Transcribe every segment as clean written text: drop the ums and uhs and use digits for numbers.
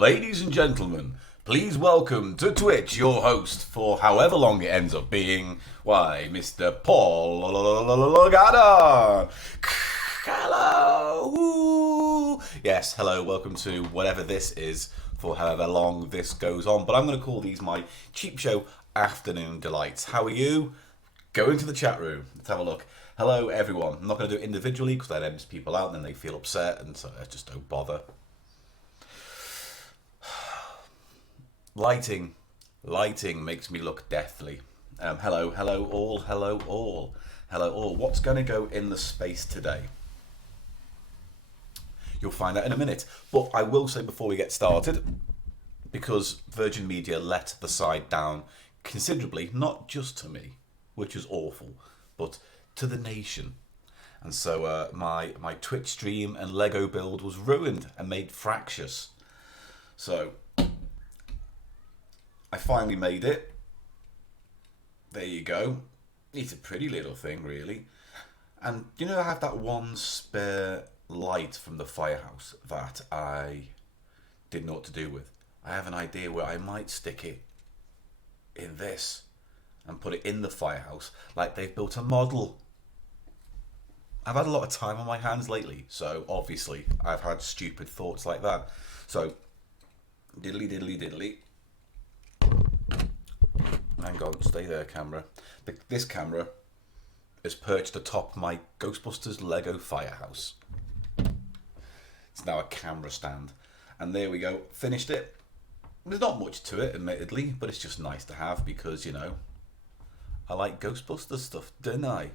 Ladies and gentlemen, please welcome to Twitch your host for however long it ends up being, Mr. Paul Gannon. Hello! Woo. Yes, hello, welcome to whatever this is for however long this goes on. But I'm going to call these my cheap show afternoon delights. How are you? Go into the chat room. Let's have a look. Hello, everyone. I'm not going to do it individually because that empties people out and then they feel upset, and so I just don't bother. Lighting makes me look deathly. Hello all. What's going to go in the space today? You'll find out in a minute. But I will say before we get started, because Virgin Media let the side down considerably, not just to me, which was awful, but to the nation. And so my Twitch stream and Lego build was ruined and made fractious. So I finally made it. There you go. It's a pretty little thing, really. And you know, I have that one spare light from the firehouse that I didn't know what to do with. I have an idea where I might stick it in this and put it in the firehouse like they've built a model. I've had a lot of time on my hands lately, so obviously I've had stupid thoughts like that. So, diddly. Hang on, stay there, camera. This camera is perched atop my Ghostbusters Lego firehouse. It's now a camera stand. And there we go, finished it. There's not much to it, admittedly, but it's just nice to have because, you know, I like Ghostbusters stuff, don't I?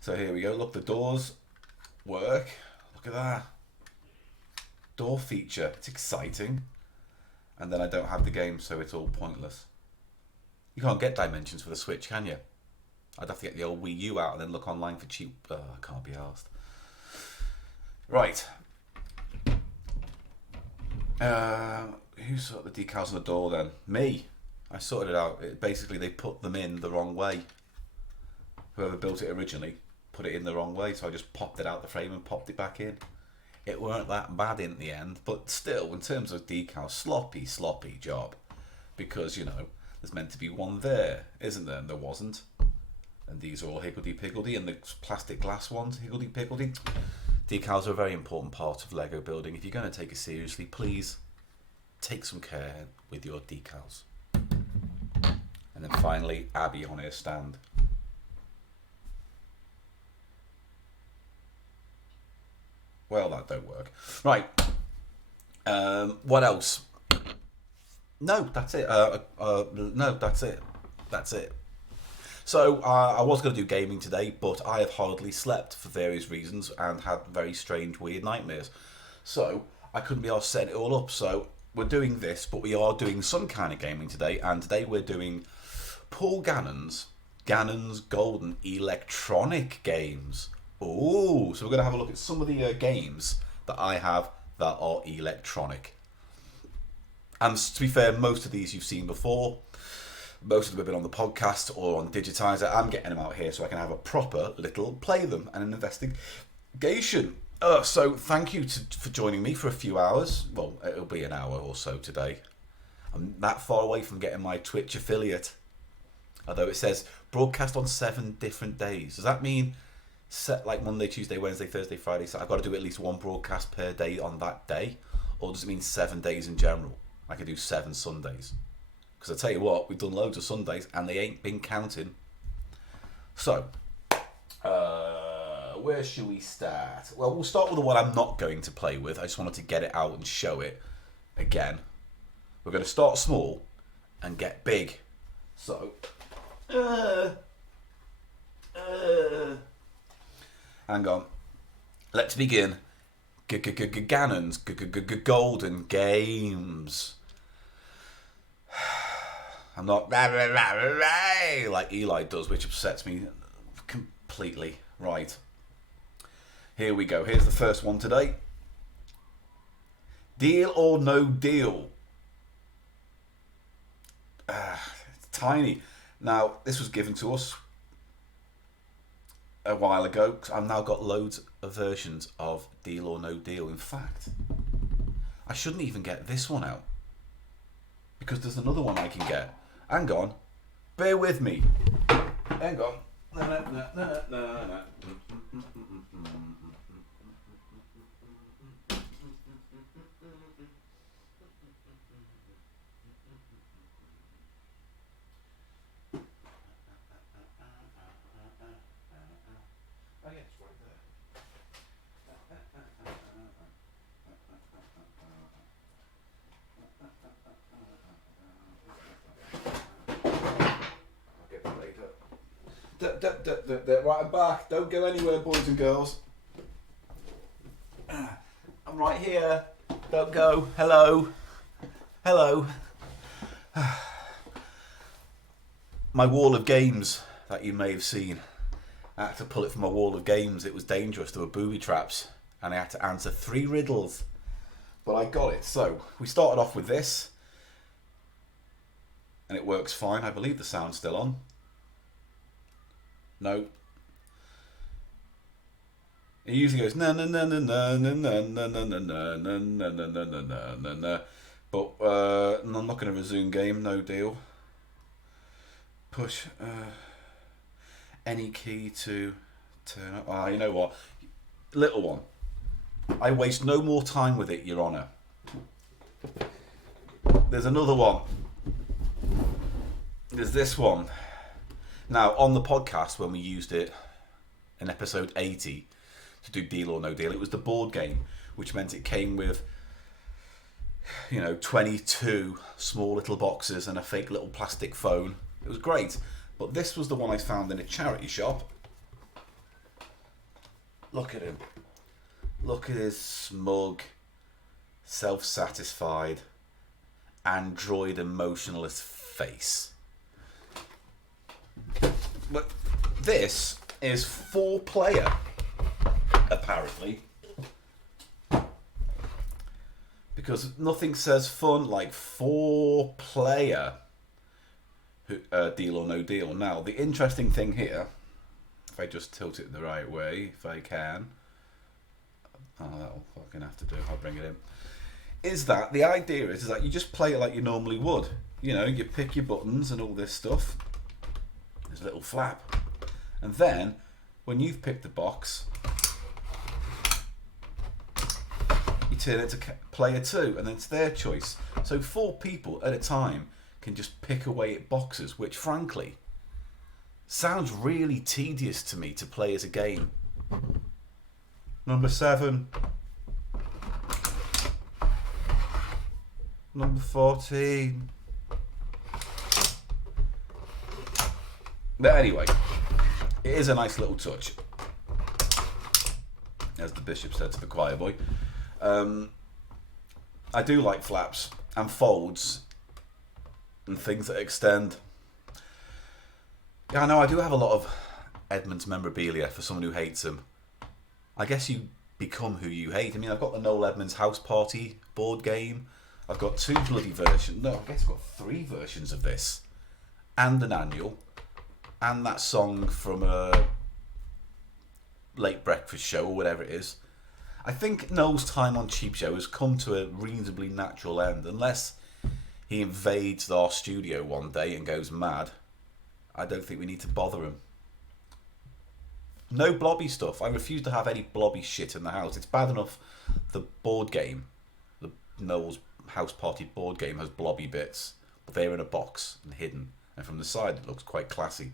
So here we go, look, the doors work. Look at that. Door feature, it's exciting. And then I don't have the game, so it's all pointless. You can't get dimensions for the Switch, can you? I'd have to get the old Wii U out and then look online for cheap. I can't be arsed. Right. Who sorted the decals on the door then? Me. I sorted it out. Basically, they put them in the wrong way. Whoever built it originally put it in the wrong way, so I just popped it out the frame and popped it back in. It weren't that bad in the end, but still, in terms of decals, sloppy job. Because, you know, there's meant to be one there, isn't there? And there wasn't. And these are all higgledy-piggledy, and the plastic glass ones, higgledy-piggledy. Decals are a very important part of Lego building. If you're going to take it seriously, please take some care with your decals. And then finally, Abby on her stand. Well, that don't work. Right. What else? No, that's it. No, that's it. That's it. So, I was going to do gaming today, but I have hardly slept for various reasons and had very strange, weird nightmares. So, I couldn't be asked to set it all up. So, we're doing this, but we are doing some kind of gaming today. And today we're doing Paul Gannon's Golden Electronic Games. Ooh, so we're going to have a look at some of the games that I have that are electronic. And to be fair, most of these you've seen before. Most of them have been on the podcast or on Digitizer. I'm getting them out here so I can have a proper little play them and an investigation. So thank you for joining me for a few hours. Well, it'll be an hour or so today. I'm that far away from getting my Twitch affiliate. Although it says broadcast on 7 different days. Does that mean set like Monday, Tuesday, Wednesday, Thursday, Friday? So I've got to do at least one broadcast per day on that day? Or does it mean 7 days in general? I could do 7 Sundays. Because I tell you what, we've done loads of Sundays and they ain't been counting. So, where should we start? Well, we'll start with the one I'm not going to play with. I just wanted to get it out and show it again. We're going to start small and get big. So, hang on. Let's begin. Gannon's Golden Games. I'm not like Eli does, which upsets me completely. Right. Here we go. Here's the first one today. Deal or No Deal. It's tiny. Now, this was given to us a while ago. I've now got loads of versions of Deal or No Deal. In fact, I shouldn't even get this one out. Because there's another one I can get. Hang on. Bear with me. Hang on. Right, I'm back. Don't go anywhere, boys and girls. I'm right here. Don't go. Hello. Hello. My wall of games that you may have seen. I had to pull it from my wall of games. It was dangerous. There were booby traps. And I had to answer 3 riddles. But I got it. So, we started off with this. And it works fine. I believe the sound's still on. No. It usually goes na na na na na na na na na na na na na na na na na. But I'm not going to resume game. No deal. Push any key to turn up. Ah, you know what? Little one. I waste no more time with it, Your Honour. There's another one. There's this one. Now, on the podcast, when we used it in episode 80 to do Deal or No Deal, it was the board game, which meant it came with, 22 small little boxes and a fake little plastic phone. It was great. But this was the one I found in a charity shop. Look at him. Look at his smug, self-satisfied, android emotionless face. But this is 4-player, apparently. Because nothing says fun like 4-player Deal or No Deal. Now, the interesting thing here, if I just tilt it the right way, if I can. Oh, that'll fucking have to do. I'll bring it in. Is that the idea is that you just play it like you normally would. You pick your buttons and all this stuff. There's a little flap. And then, when you've picked the box, you turn it to player 2, and then it's their choice. So 4 people at a time can just pick away at boxes, which frankly sounds really tedious to me to play as a game. Number 7. Number 14. But anyway, it is a nice little touch, as the bishop said to the choir boy. I do like flaps and folds and things that extend. Yeah, I know I do have a lot of Edmonds memorabilia for someone who hates him. I guess you become who you hate. I mean, I've got the Noel Edmonds House Party board game. I've got 2 bloody versions. No, I guess I've got 3 versions of this. And an annual. And that song from a late breakfast show or whatever it is. I think Noel's time on Cheap Show has come to a reasonably natural end. Unless he invades our studio one day and goes mad. I don't think we need to bother him. No blobby stuff. I refuse to have any blobby shit in the house. It's bad enough the board game, the Noel's House Party board game, has blobby bits. But they're in a box and hidden. And from the side it looks quite classy.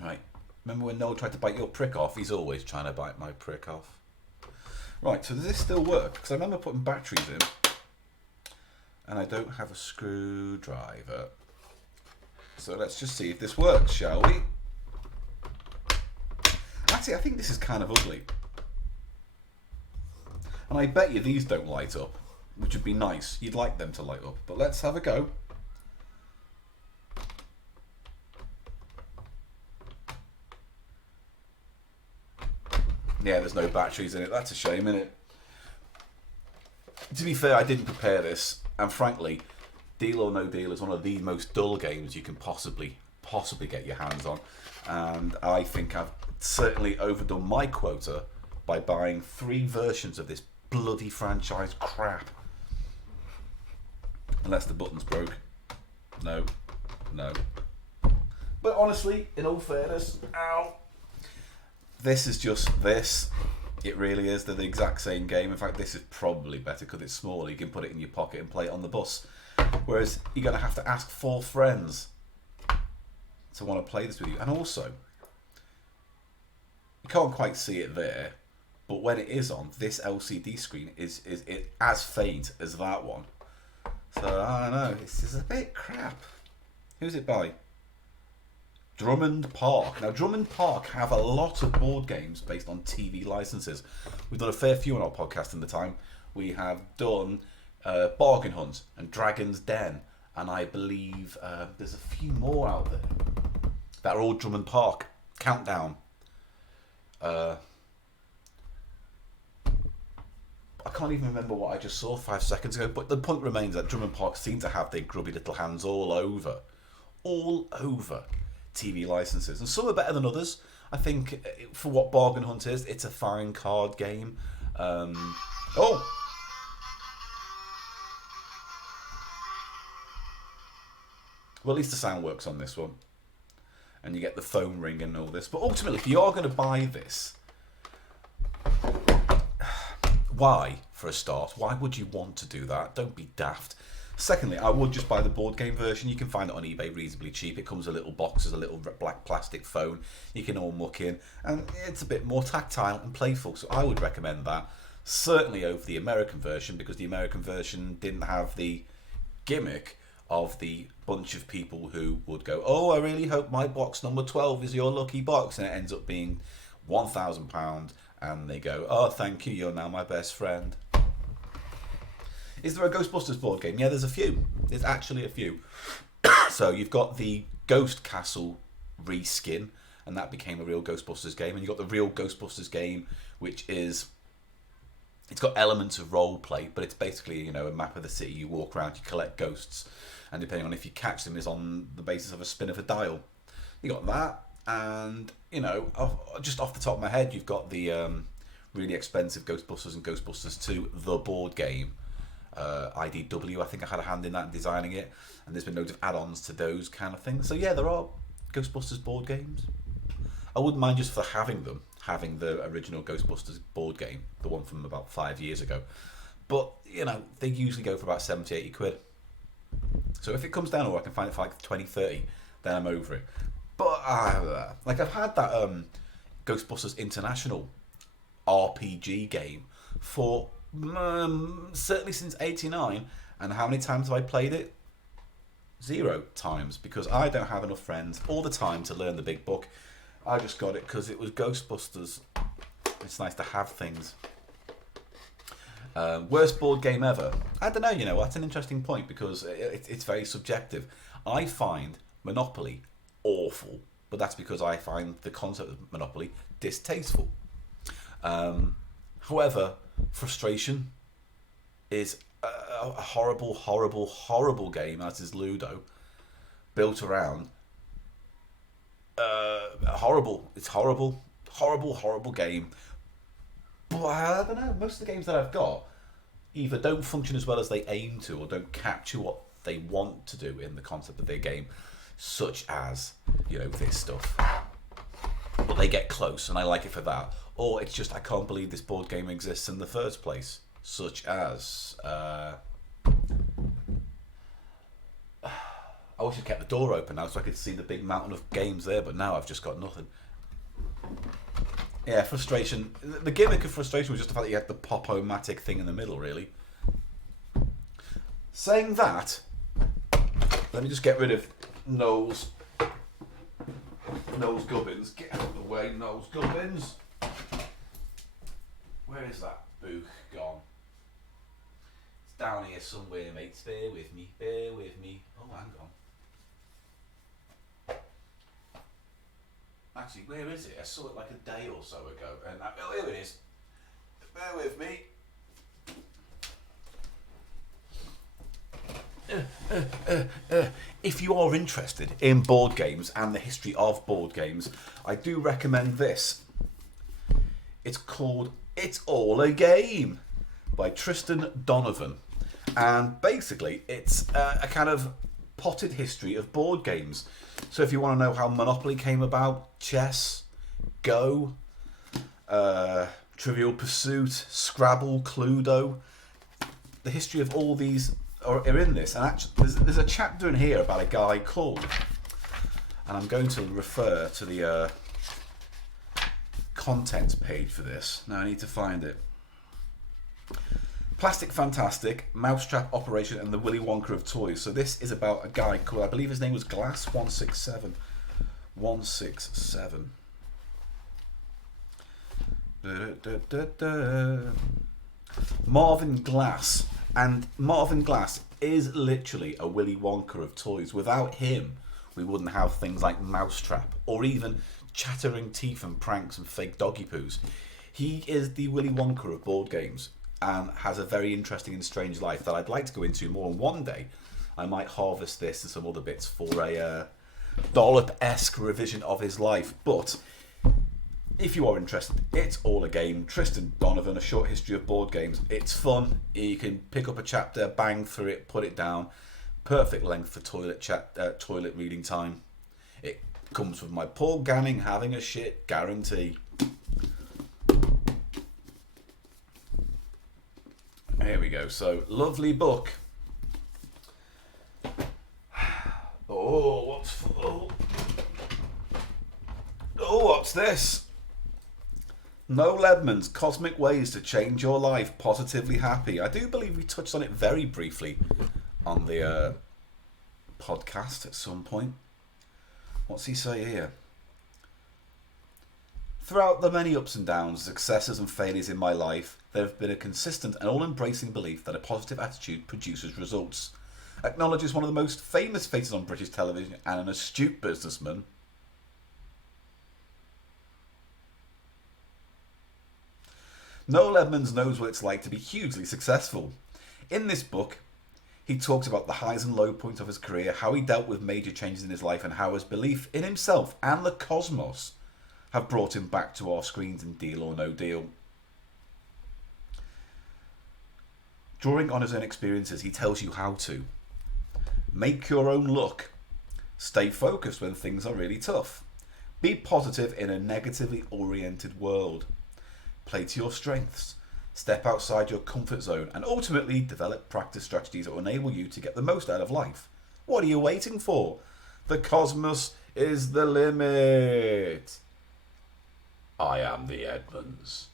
Right. Remember when Noel tried to bite your prick off? He's always trying to bite my prick off. Right, so does this still work? Because I remember putting batteries in. And I don't have a screwdriver. So let's just see if this works, shall we? Actually, I think this is kind of ugly. And I bet you these don't light up, which would be nice. You'd like them to light up. But let's have a go. Yeah, there's no batteries in it. That's a shame, isn't it? To be fair, I didn't prepare this. And frankly, Deal or No Deal is one of the most dull games you can possibly get your hands on. And I think I've certainly overdone my quota by buying 3 versions of this bloody franchise crap. Unless the button's broke. No. But honestly, in all fairness, ow, this is just this. It really is. They're the exact same game. In fact, this is probably better because it's smaller. You can put it in your pocket and play it on the bus. Whereas you're going to have to ask 4 friends to want to play this with you. And also, you can't quite see it there, but when it is on, this LCD screen is as faint as that one. So, I don't know. This is a bit crap. Who's it by? Drummond Park. Now, Drummond Park have a lot of board games based on TV licenses. We've done a fair few on our podcast in the time. We have done Bargain Hunt and Dragon's Den, and I believe there's a few more out there that are all Drummond Park. Countdown. I can't even remember what I just saw 5 seconds ago, but the point remains that Drummond Park seem to have their grubby little hands all over TV licenses, and some are better than others. I think for what Bargain Hunt is, it's a fine card game. Well, at least the sound works on this one, and you get the phone ring and all this. But ultimately, if you are going to buy this, why, for a start, why would you want to do that? Don't be daft. Secondly, I would just buy the board game version. You can find it on eBay reasonably cheap. It comes with a little box, as a little black plastic phone. You can all muck in, and it's a bit more tactile and playful. So I would recommend that, certainly over the American version, because the American version didn't have the gimmick of the bunch of people who would go, oh, I really hope my box number 12 is your lucky box, and it ends up being £1,000, and they go, oh, thank you, you're now my best friend. Is there a Ghostbusters board game? Yeah, there's a few. There's actually a few. So you've got the Ghost Castle reskin, and that became a real Ghostbusters game. And you've got the real Ghostbusters game, which is, it's got elements of role play, but it's basically, you know, a map of the city. You walk around, you collect ghosts, and depending on if you catch them is on the basis of a spin of a dial. You got that, and, you know, just off the top of my head, you've got the really expensive Ghostbusters and Ghostbusters 2, the board game. IDW, I think I had a hand in that and designing it, and there's been loads of add-ons to those kind of things. So yeah, there are Ghostbusters board games. I wouldn't mind just for having the original Ghostbusters board game, the one from about 5 years ago. But, you know, they usually go for about 70, 80 quid. So if it comes down, or I can find it for like 20, 30, then I'm over it. But, like, I've had that Ghostbusters International RPG game for certainly since '89, and how many times have I played it? 0 times, because I don't have enough friends all the time to learn the big book. I just got it because it was Ghostbusters. It's nice to have things. Worst board game ever? I don't know, you know, that's an interesting point, because it's very subjective. I find Monopoly awful, but that's because I find the concept of Monopoly distasteful. However, Frustration is a horrible, horrible, horrible game, as is Ludo, built around horrible. It's horrible, horrible, horrible game. But I don't know, most of the games that I've got either don't function as well as they aim to, or don't capture what they want to do in the concept of their game, such as, you know, this stuff. But they get close, and I like it for that. Or it's just, I can't believe this board game exists in the first place, such as I wish I'd kept the door open now so I could see the big mountain of games there, but now I've just got nothing. Yeah, Frustration. The gimmick of Frustration was just the fact that you had the pop-o-matic thing in the middle, really. Saying that, let me just get rid of Noel's gubbins. Get out of the way, Noel's gubbins. Where is that book gone? It's down here somewhere, mates. Bear with me, bear with me. Oh, hang on. Actually, where is it? I saw it like a day or so ago. And oh, here it is. Bear with me. If you are interested in board games and the history of board games, I do recommend this. It's called It's All a Game by Tristan Donovan. And basically, it's a kind of potted history of board games. So if you want to know how Monopoly came about, chess, Go, Trivial Pursuit, Scrabble, Cluedo, the history of all these are in this. And actually, there's a chapter in here about a guy called, and I'm going to refer to the contents page for this. Now I need to find it. Plastic Fantastic, Mousetrap Operation, and the Willy Wonka of Toys. So this is about a guy called, I believe his name was Glass 167. 167. Marvin Glass. And Marvin Glass is literally a Willy Wonka of toys. Without him, we wouldn't have things like Mousetrap or even chattering teeth and pranks and fake doggy poos. He is the Willy Wonka of board games and has a very interesting and strange life that I'd like to go into more. And one day, I might harvest this and some other bits for a dollop-esque revision of his life. But if you are interested, It's All a Game. Tristan Donovan, A Short History of Board Games. It's fun. You can pick up a chapter, bang through it, put it down. Perfect length for toilet reading time. It comes with my Paul Gannon having a shit guarantee. Here we go. So, lovely book. Oh, what's this? Noel Edmonds, Cosmic Ways to Change Your Life, Positively Happy. I do believe we touched on it very briefly on the podcast at some point. What's he say here? Throughout the many ups and downs, successes and failures in my life, there have been a consistent and all-embracing belief that a positive attitude produces results. Acknowledges one of the most famous faces on British television and an astute businessman. Noel Edmonds knows what it's like to be hugely successful. In this book, he talks about the highs and low points of his career, how he dealt with major changes in his life, and how his belief in himself and the cosmos have brought him back to our screens in Deal or No Deal. Drawing on his own experiences, he tells you how to make your own luck, stay focused when things are really tough, be positive in a negatively oriented world, play to your strengths, step outside your comfort zone, and ultimately develop practice strategies that will enable you to get the most out of life. What are you waiting for? The cosmos is the limit. I am the Edmonds.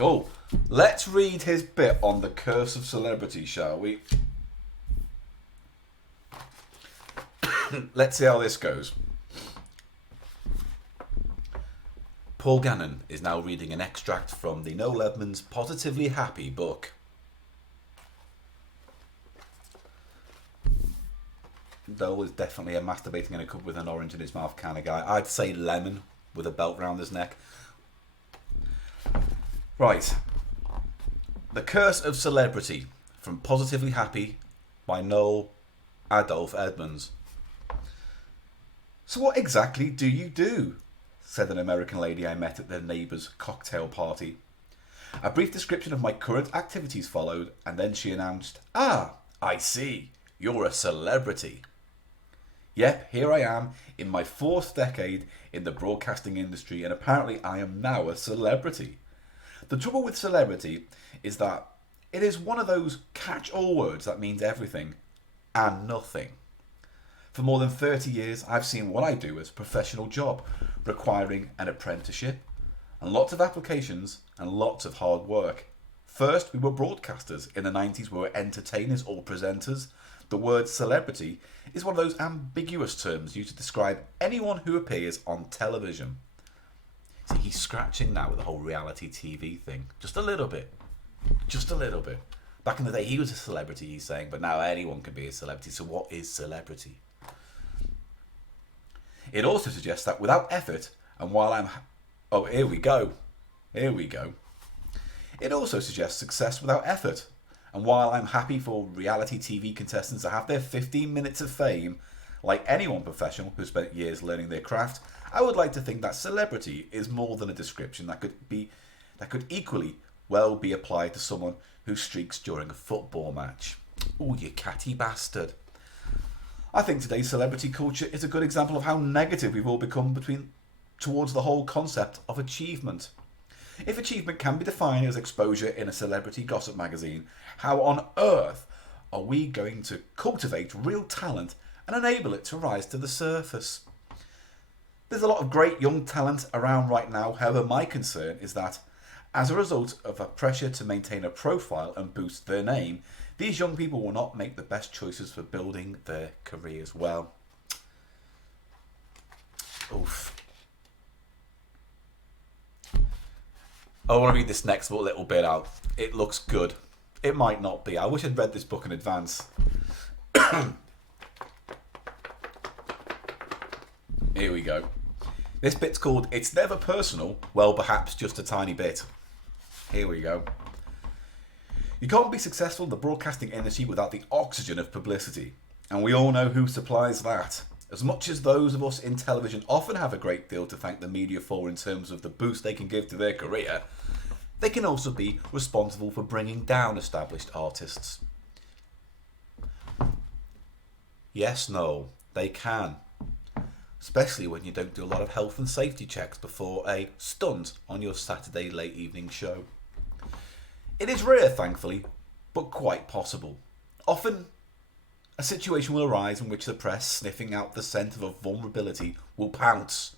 Oh, let's read his bit on the curse of celebrity, shall we? Let's see how this goes. Paul Gannon is now reading an extract from the Noel Edmonds Positively Happy book. Noel is definitely a masturbating in a cup with an orange in his mouth kind of guy. I'd say lemon with a belt round his neck. Right. The Curse of Celebrity from Positively Happy by Noel Adolph Edmonds. So what exactly do you do? Said an American lady I met at their neighbour's cocktail party. A brief description of my current activities followed, and then she announced, "Ah, I see, you're a celebrity." Yep, here I am, in my 4th decade in the broadcasting industry, and apparently I am now a celebrity. The trouble with celebrity is that it is one of those catch-all words that means everything and nothing. For more than 30 years, I've seen what I do as a professional job, requiring an apprenticeship, and lots of applications, and lots of hard work. First, we were broadcasters. In the 90s, we were entertainers or presenters. The word celebrity is one of those ambiguous terms used to describe anyone who appears on television. See, he's scratching now with the whole reality TV thing. Just a little bit. Just a little bit. Back in the day, he was a celebrity, he's saying, but now anyone can be a celebrity. So what is celebrity? It also suggests that without effort, and while I'm... Oh, here we go. Here we go. It also suggests success without effort. And while I'm happy for reality TV contestants to have their 15 minutes of fame, like anyone professional who spent years learning their craft, I would like to think that celebrity is more than a description that could equally well be applied to someone who streaks during a football match. Oh, you catty bastard. I think today's celebrity culture is a good example of how negative we've all become towards the whole concept of achievement. If achievement can be defined as exposure in a celebrity gossip magazine, how on earth are we going to cultivate real talent and enable it to rise to the surface? There's a lot of great young talent around right now. However, my concern is that as a result of a pressure to maintain a profile and boost their name, these young people will not make the best choices for building their careers well. Oof. I want to read this next little bit out. It looks good. It might not be. I wish I'd read this book in advance. Here we go. This bit's called It's Never Personal, well, perhaps just a tiny bit. Here we go. You can't be successful in the broadcasting industry without the oxygen of publicity. And we all know who supplies that. As much as those of us in television often have a great deal to thank the media for in terms of the boost they can give to their career, they can also be responsible for bringing down established artists. Yes, Noel, they can. Especially when you don't do a lot of health and safety checks before a stunt on your Saturday late evening show. It is rare, thankfully, but quite possible. Often, a situation will arise in which the press, sniffing out the scent of a vulnerability, will pounce.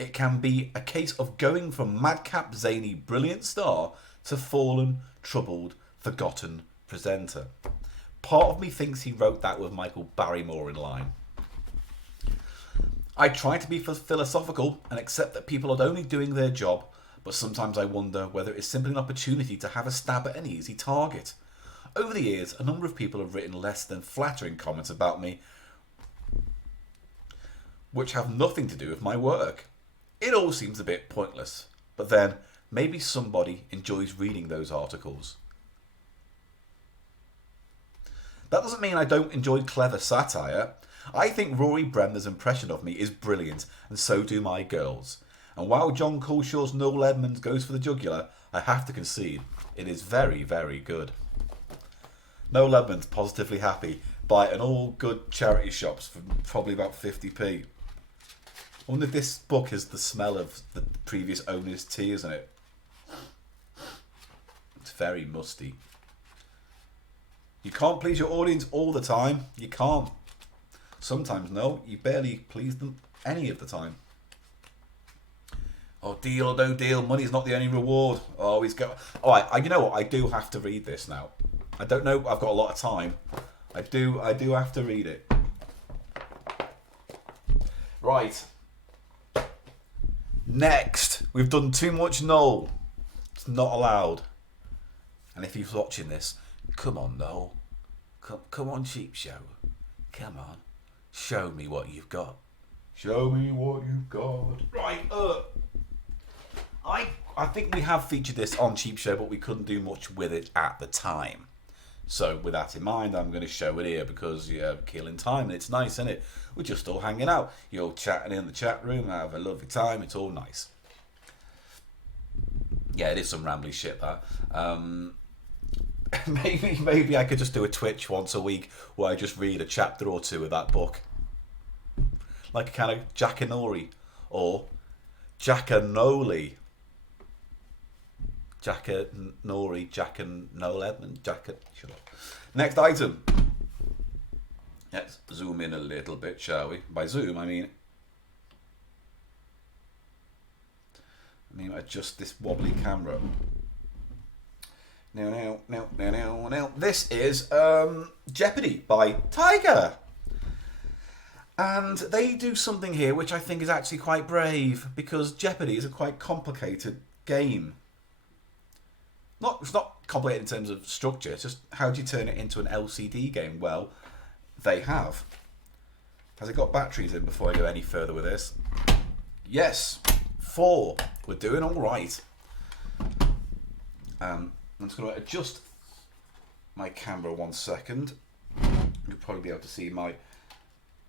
It can be a case of going from madcap, zany, brilliant star to fallen, troubled, forgotten presenter. Part of me thinks he wrote that with Michael Barrymore in line. I try to be philosophical and accept that people are only doing their job, but sometimes I wonder whether it's simply an opportunity to have a stab at an easy target. Over the years, a number of people have written less than flattering comments about me, which have nothing to do with my work. It all seems a bit pointless, but then maybe somebody enjoys reading those articles. That doesn't mean I don't enjoy clever satire. I think Rory Bremner's impression of me is brilliant, and so do my girls. And while John Culshaw's Noel Edmonds goes for the jugular, I have to concede, it is very, very good. Noel Edmonds positively happy. Buy it in all good charity shops for probably about 50p. I wonder if this book has the smell of the previous owner's tears in it. It's very musty. You can't please your audience all the time. You can't. Sometimes, no, you barely please them any of the time. Oh, deal or no deal, money's not the only reward. Oh, he's got... Oh, you know what? I do have to read this now. I don't know. I've got a lot of time. I do have to read it. Right. Next. We've done too much Noel. It's not allowed. And if he's watching this, come on, Noel. Come on, Cheap Show. Come on. Show me what you've got. Show me what you've got. Right, I think we have featured this on Cheap Show, but we couldn't do much with it at the time. So with that in mind, I'm going to show it here because you're killing time and it's nice, isn't it? We're just all hanging out. You're all chatting in the chat room, have a lovely time. It's all nice. Yeah, it is some rambly shit, that. Maybe I could just do a Twitch once a week where I just read a chapter or two of that book. Like a kind of Jackanory or Jackanoli. Jackanori, Jack and Noel Edmonds. Shut up. Next item. Let's zoom in a little bit, shall we? By zoom, I mean adjust this wobbly camera. Now. This is Jeopardy by Tiger. And they do something here which I think is actually quite brave, because Jeopardy is a quite complicated game. It's not complicated in terms of structure, it's just how do you turn it into an LCD game? Well, they have. Has it got batteries in before I go any further with this? Yes, 4. We're doing all right. I'm just going to adjust my camera 1 second. You'll probably be able to see my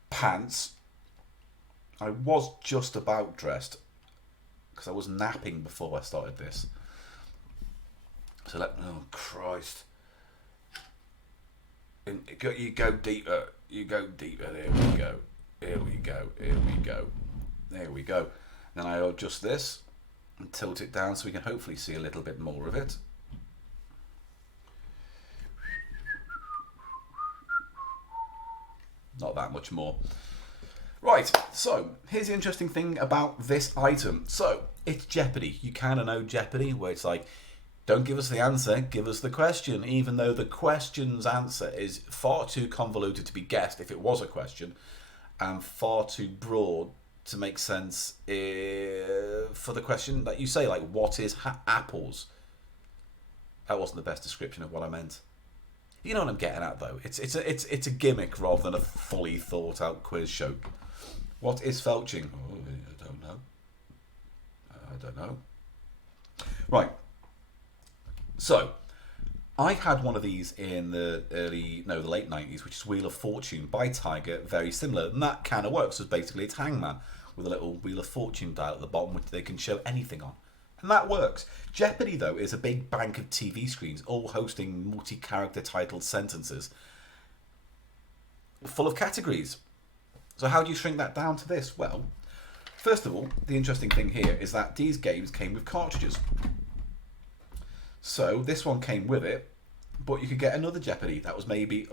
pants. I was just about dressed because I was napping before I started this. So oh Christ. You go deeper. You go deeper. There we go. Here we go. Here we go. There we go. Then I adjust this and tilt it down so we can hopefully see a little bit more of it. Not that much more. Right, so here's the interesting thing about this item. So it's Jeopardy. You kind of know Jeopardy, where it's like, don't give us the answer, give us the question, even though the question's answer is far too convoluted to be guessed if it was a question, and far too broad to make sense for the question that you say, like, what is apples? That wasn't the best description of what I meant. You know what I'm getting at, though. It's a gimmick rather than a fully thought out quiz show. What is felching? Oh, I don't know. I don't know. Right. So, I had one of these in the late 90s, which is Wheel of Fortune by Tiger, very similar. And that kind of works, because basically it's Hangman with a little Wheel of Fortune dial at the bottom, which they can show anything on. And that works. Jeopardy, though, is a big bank of TV screens, all hosting multi-character titled sentences, full of categories. So how do you shrink that down to this? Well, first of all, the interesting thing here is that these games came with cartridges. So this one came with it, but you could get another Jeopardy. That was maybe,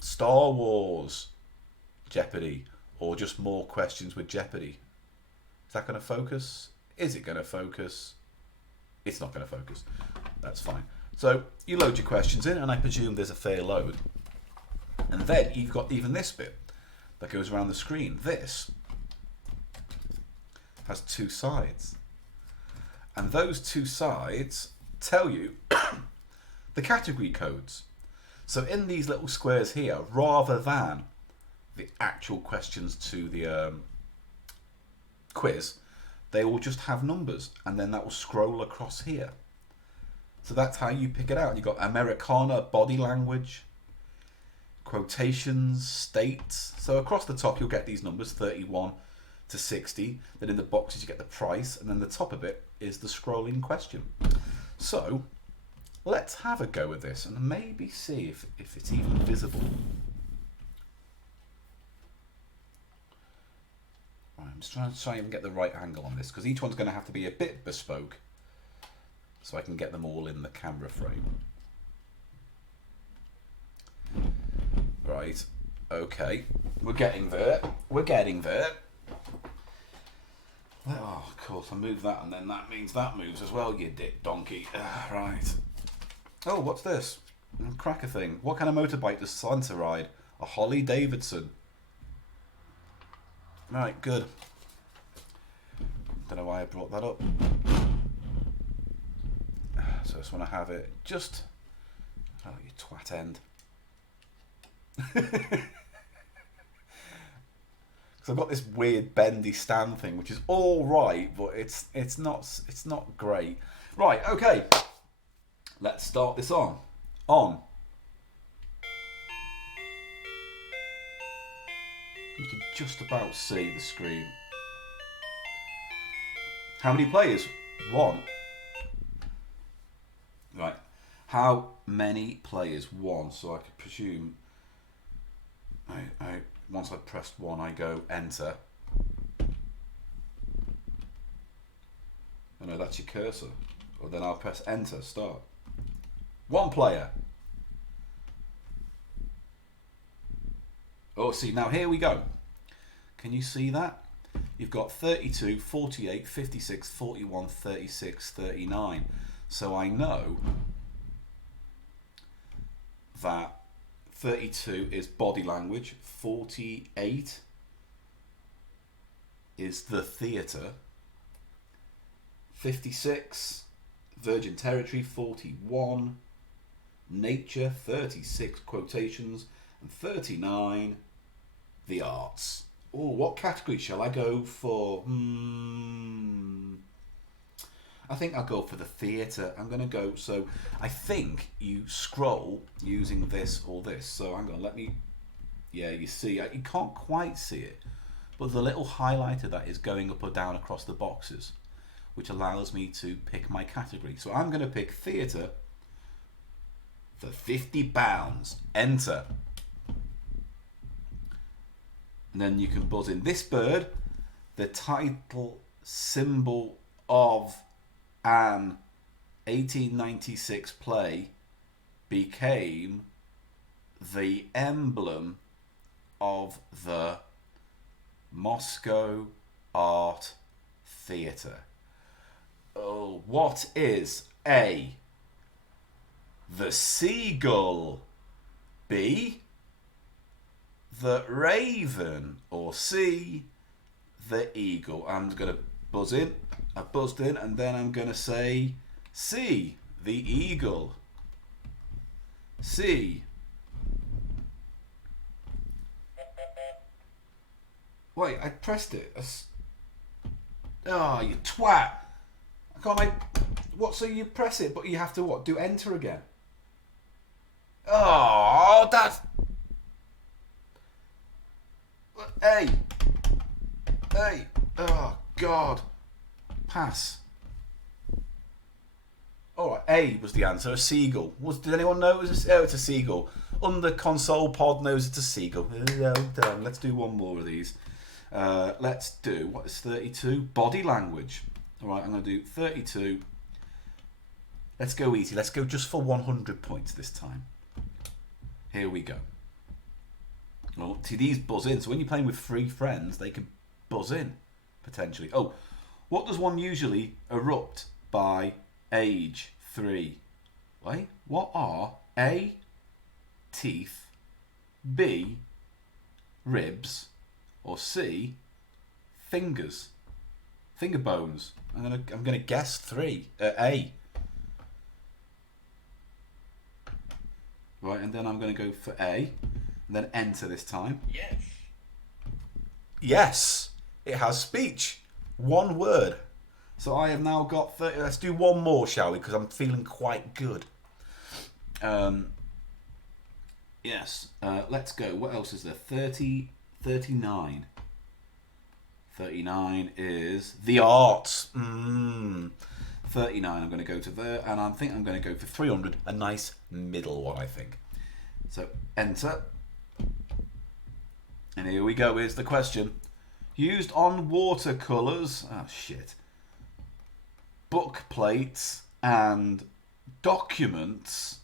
Star Wars Jeopardy, or just more questions with Jeopardy. Is that going to focus? Is it going to focus? It's not going to focus. That's fine. So you load your questions in, and I presume there's a fair load. And then you've got even this bit that goes around the screen. This has two sides. And those two sides tell you the category codes. So in these little squares here, rather than the actual questions to the quiz, they will just have numbers, and then that will scroll across here. So that's how you pick it out. You've got Americana, body language, quotations, states. So across the top you'll get these numbers, 31 to 60. Then in the boxes you get the price, and then the top of it is the scrolling question. So let's have a go with this and maybe see if it's even visible. I'm just trying to even get the right angle on this, because each one's going to have to be a bit bespoke so I can get them all in the camera frame. Right, okay, we're getting there, we're getting there. Oh, of course, I move that and then that means that moves as well, you dick donkey. Right. Oh, what's this? Cracker thing. What kind of motorbike does Santa ride? A Harley Davidson. Right, good. Don't know why I brought that up. So I just want to have it just... Oh, you twat end. Because I've got this weird bendy stand thing, which is all right, but it's not great. Right, okay. Let's start this on. You can just about see the screen. How many players? 1. Right. How many players? 1. So I could presume. Once I've pressed 1, I go enter. Oh no, that's your cursor. Well, then I'll press enter. Start. 1 player. Oh, see, now here we go. Can you see that? You've got 32, 48, 56, 41, 36, 39. So I know that 32 is body language, 48 is the theatre, 56 virgin territory, 41 nature, 36 quotations, and 39 the arts. Oh, what category shall I go for? I think I'll go for the theatre. I'm going to go, so I think you scroll using this or this. So hang on, let me, yeah, you see, you can't quite see it, but the little highlighter that is going up or down across the boxes, which allows me to pick my category. So I'm going to pick theatre for £50. Enter. And then you can buzz in this bird, the title symbol of an 1896 play, became the emblem of the Moscow Art Theatre. Oh, what is A? The seagull. B? The raven. Or C? The eagle. I'm going to buzz in. I buzzed in, and then I'm going to say C. The eagle. C. Wait, I pressed it. Oh, you twat. I can't. What? So you press it, but you have to what? Do enter again? Oh, that's. Hey. Hey. Oh, God. Pass. Alright, A was the answer. A seagull. Did anyone know it was it's a seagull? Under console pod knows it's a seagull. Damn. Let's do one more of these. Let's do, what is 32? Body language. Alright, I'm going to do 32. Let's go easy. Let's go just for 100 points this time. Here we go. Well, see, these buzz in. So when you're playing with 3 friends, they can buzz in, potentially. Oh, what does one usually erupt by age 3? Wait, what are A, teeth, B, ribs, or C, fingers? Finger bones. I'm gonna guess 3. A. Right, and then I'm gonna go for A, and then enter this time. Yes. Yes, it has speech. 1 word. So I have now got 30. Let's do one more, shall we? Because I'm feeling quite good. Yes. Let's go. What else is there? 30, 39. 39 is the arts. 39. I'm going to go to there, and I think I'm going to go for 300. A nice middle one, I think. So enter. And here we go. Here's the question. Used on watercolours. Oh, shit. Book plates and documents.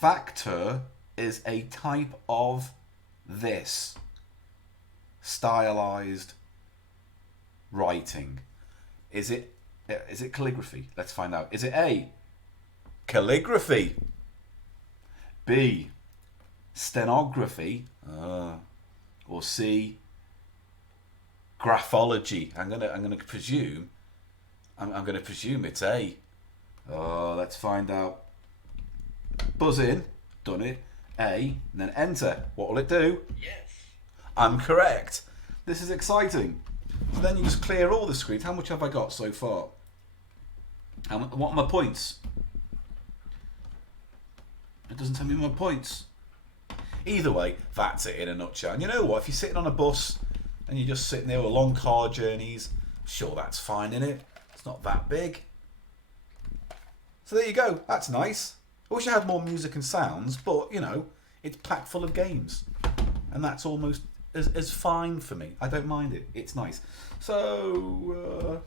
Factor is a type of this. Stylized writing. Is it calligraphy? Let's find out. Is it A, calligraphy? B, stenography? Or C, graphology? I'm gonna presume. I'm gonna presume it's A. Oh, let's find out. Buzz in. Done it. A. And then enter. What will it do? Yes. I'm correct. This is exciting. So then you just clear all the screens. How much have I got so far? What are my points? It doesn't tell me my points. Either way, that's it in a nutshell. And you know what? If you're sitting on a bus and you're just sitting there with long car journeys, sure, that's fine, innit? It's not that big. So there you go. That's nice. I wish I had more music and sounds, but, you know, it's packed full of games. And that's almost as fine for me. I don't mind it. It's nice. So,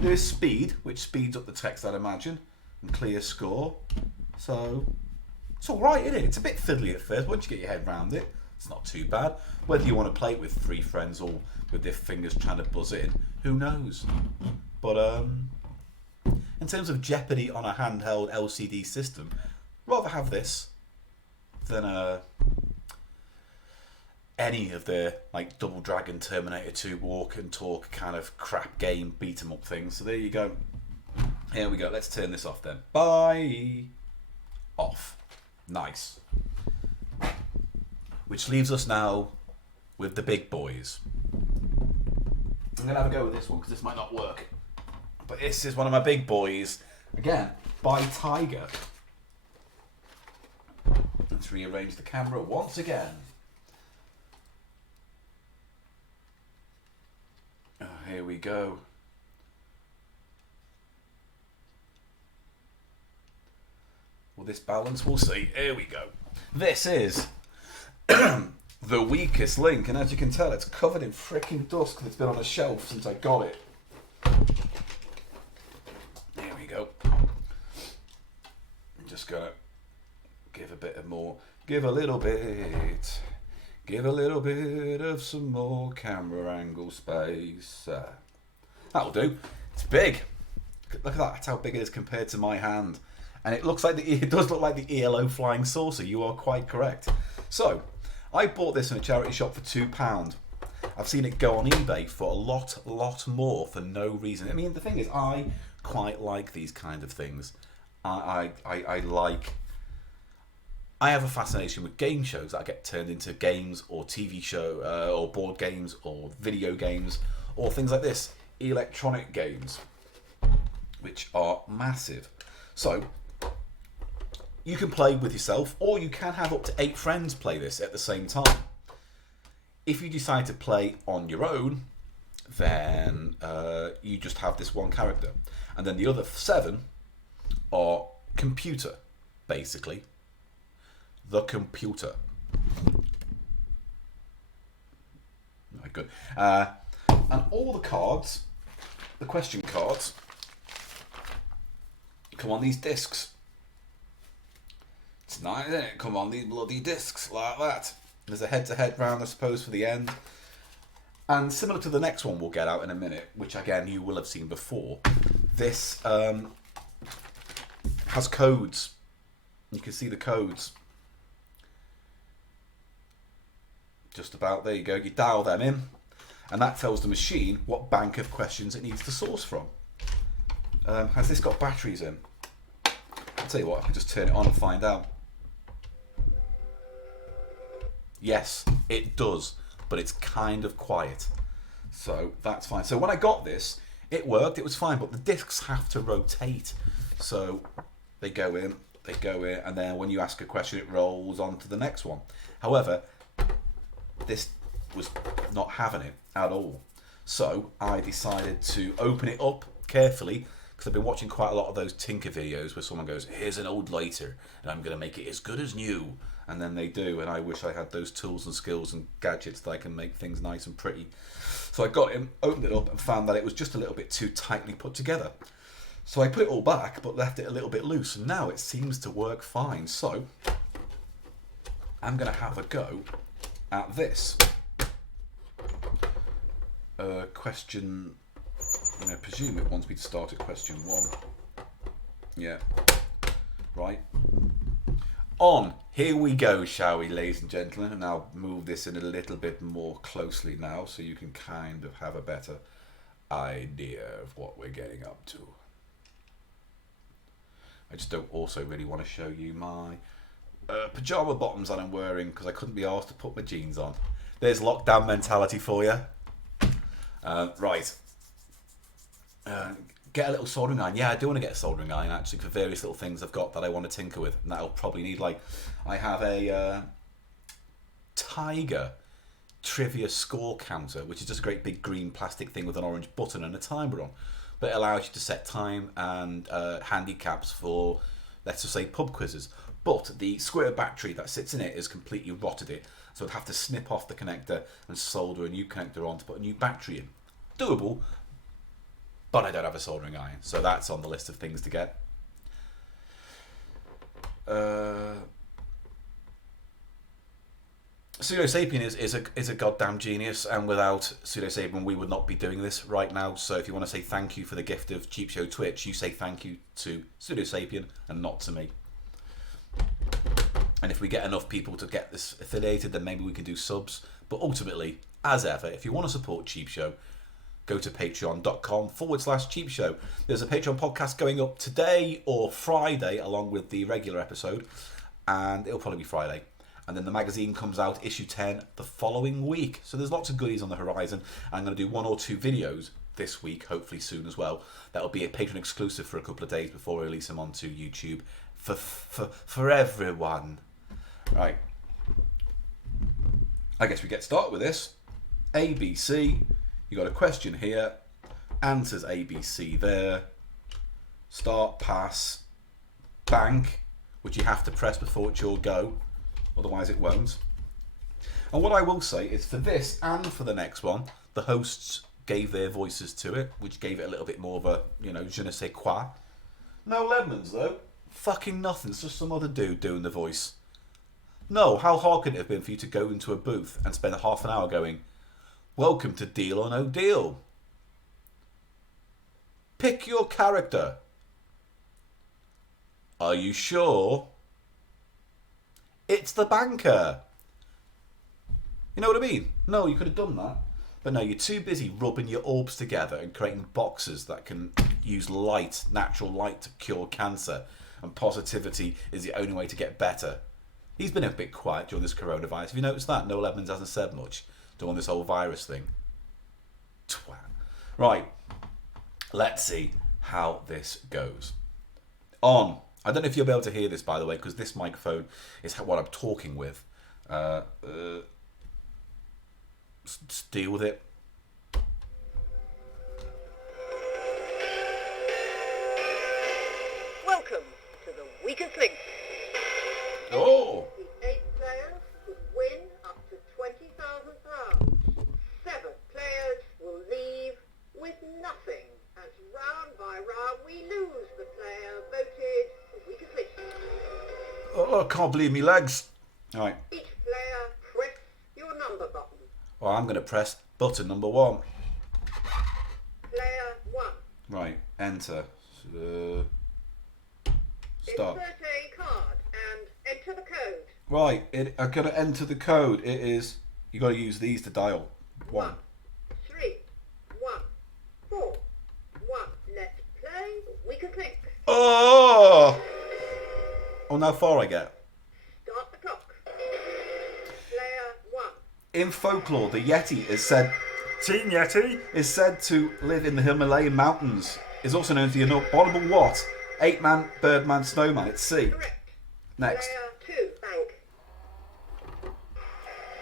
there's speed, which speeds up the text, I'd imagine. And clear score. So, it's alright, isn't it? It's a bit fiddly at first. Once you get your head around it, it's not too bad. Whether you want to play it with 3 friends or with their fingers trying to buzz in, who knows? But, in terms of Jeopardy on a handheld LCD system, rather have this than any of the like Double Dragon, Terminator 2, Walk and Talk kind of crap game beat 'em up things. So there you go. Here we go. Let's turn this off then. Bye. Off. Nice. Which leaves us now with the big boys. I'm gonna have a go with this one because this might not work. But this is one of my big boys. Again, by Tiger. Let's rearrange the camera once again. Here we go. Will this balance? We'll see. Here we go. This is the weakest link, and as you can tell, it's covered in freaking dust because it's been on a shelf since I got it. Here we go. I'm just gonna give a bit of more. Give a little bit. Give a little bit of some more camera angle space. That'll do. It's big. Look at that. That's how big it is compared to my hand. And it looks like it does look like the ELO flying saucer. You are quite correct. So, I bought this in a charity shop for £2. I've seen it go on eBay for a lot more for no reason. I mean, the thing is, I quite like these kind of things. I have a fascination with game shows that get turned into games or TV show or board games or video games or things like this. Electronic games, which are massive. So, you can play with yourself, or you can have up to 8 friends play this at the same time. If you decide to play on your own, then you just have this one character. And then the other 7 are computer, basically. The computer. Very good. And all the cards, the question cards, come on these discs. It's nice, isn't it? Come on these bloody discs like that. There's a head-to-head round, I suppose, for the end. And similar to the next one we'll get out in a minute, which again you will have seen before, this has codes. You can see the codes. Just about, there you go. You dial them in, and that tells the machine what bank of questions it needs to source from. Has this got batteries in? I'll tell you what, I can just turn it on and find out. Yes, it does, but it's kind of quiet. So that's fine. So when I got this, it worked, it was fine, but the discs have to rotate. So they go in, and then when you ask a question, it rolls on to the next one. However, this was not having it at all. So I decided to open it up carefully, because I've been watching quite a lot of those Tinker videos where someone goes, here's an old lighter, and I'm going to make it as good as new. And then they do, and I wish I had those tools and skills and gadgets that I can make things nice and pretty. So I got it, opened it up, and found that it was just a little bit too tightly put together. So I put it all back, but left it a little bit loose, and now it seems to work fine. So I'm going to have a go at this. Question, I presume it wants me to start at question 1. Yeah. Right. On. Here we go, shall we, ladies and gentlemen? And I'll move this in a little bit more closely now so you can kind of have a better idea of what we're getting up to. I just don't also really want to show you my pyjama bottoms that I'm wearing because I couldn't be asked to put my jeans on. There's lockdown mentality for you. Right. Get a little soldering iron. Yeah, I do want to get a soldering iron actually for various little things I've got that I want to tinker with, and that'll probably need, like, I have a Tiger trivia score counter, which is just a great big green plastic thing with an orange button and a timer on, but it allows you to set time and handicaps for, let's just say, pub quizzes. But the square battery that sits in it has completely rotted it, so I'd have to snip off the connector and solder a new connector on to put a new battery in. Doable, but I don't have a soldering iron, so that's on the list of things to get. Pseudo Sapien is a goddamn genius, and without Pseudo Sapien we would not be doing this right now. So if you want to say thank you for the gift of Cheap Show Twitch, you say thank you to Pseudo Sapien and not to me. And if we get enough people to get this affiliated, then maybe we can do subs. But ultimately, as ever, if you want to support Cheap Show, go to patreon.com/Cheap Show. There's a Patreon podcast going up today or Friday along with the regular episode, and it'll probably be Friday. And then the magazine comes out, issue 10, the following week. So there's lots of goodies on the horizon. I'm going to do 1 or 2 videos this week, hopefully soon as well. That'll be a Patreon exclusive for a couple of days before I release them onto YouTube for everyone. Right. I guess we get started with this. ABC, You got a question here. Answers ABC there. Start, pass, bank, which you have to press before it's your go, otherwise it won't. And what I will say is for this and for the next one, the hosts gave their voices to it, which gave it a little bit more of a, je ne sais quoi. Noel Edmonds, though, fucking nothing. It's just some other dude doing the voice. No, how hard could it have been for you to go into a booth and spend half an hour going, welcome to Deal or No Deal. Pick your character. Are you sure? It's the banker. You know what I mean? No, you could have done that. But no, you're too busy rubbing your orbs together and creating boxes that can use light, natural light, to cure cancer. And positivity is the only way to get better. He's been a bit quiet during this coronavirus. Have you noticed that? Noel Edmonds hasn't said much during this whole virus thing. Twat. Right. Let's see how this goes. On. I don't know if you'll be able to hear this, by the way, because this microphone is what I'm talking with. Just deal with it. Welcome to the weakest link. Oh! The 8 players will win up to £20,000. 7 players will leave with nothing. As round by round we lose the player voted the weakest link. Oh, I can't believe me legs. All right. Each player press your number button. Well, I'm going to press button number 1. Player 1. Right, enter. Start. Insert a card and enter the code. Right, I've got to enter the code. It is, you got to use these to dial. 1. 3 1 4 1. Let's play the weakest link. Oh! Oh, how far I get? Start the clock. Player 1. In folklore, the Yeti is said Teen Yeti is said to live in the Himalayan mountains. Is also known as the abominable what? 8-man, birdman, snowman. It's C. Correct. Next. Player 2. Bank.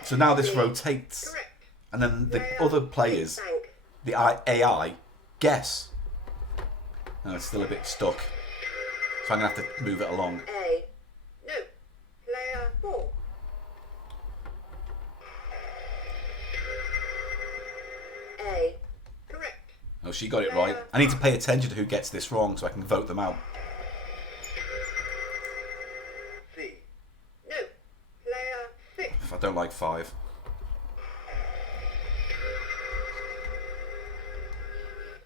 So now this rotates, Correct. and then the Player other players, 6. Bank. the AI, guess. No, it's still a bit stuck, so I'm gonna have to move it along. A. No. Player 4. A. Correct. Oh, she got it right. I need to pay attention to who gets this wrong so I can vote them out. C. No. Player 6. If I don't like 5.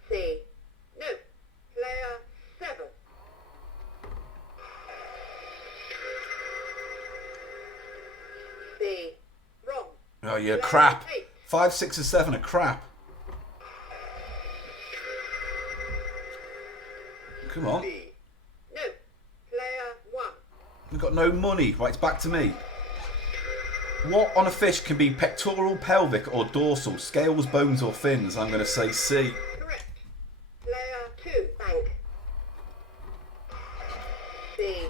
C. No. Player 7. B. Wrong. Oh yeah, Player crap. 8. 5, 6, and 7 are crap. Come on. B. No. Player 1. We've got no money. Right, it's back to me. What on a fish can be pectoral, pelvic, or dorsal? Scales, bones, or fins? I'm going to say C. Correct. Player 2. Bank. B.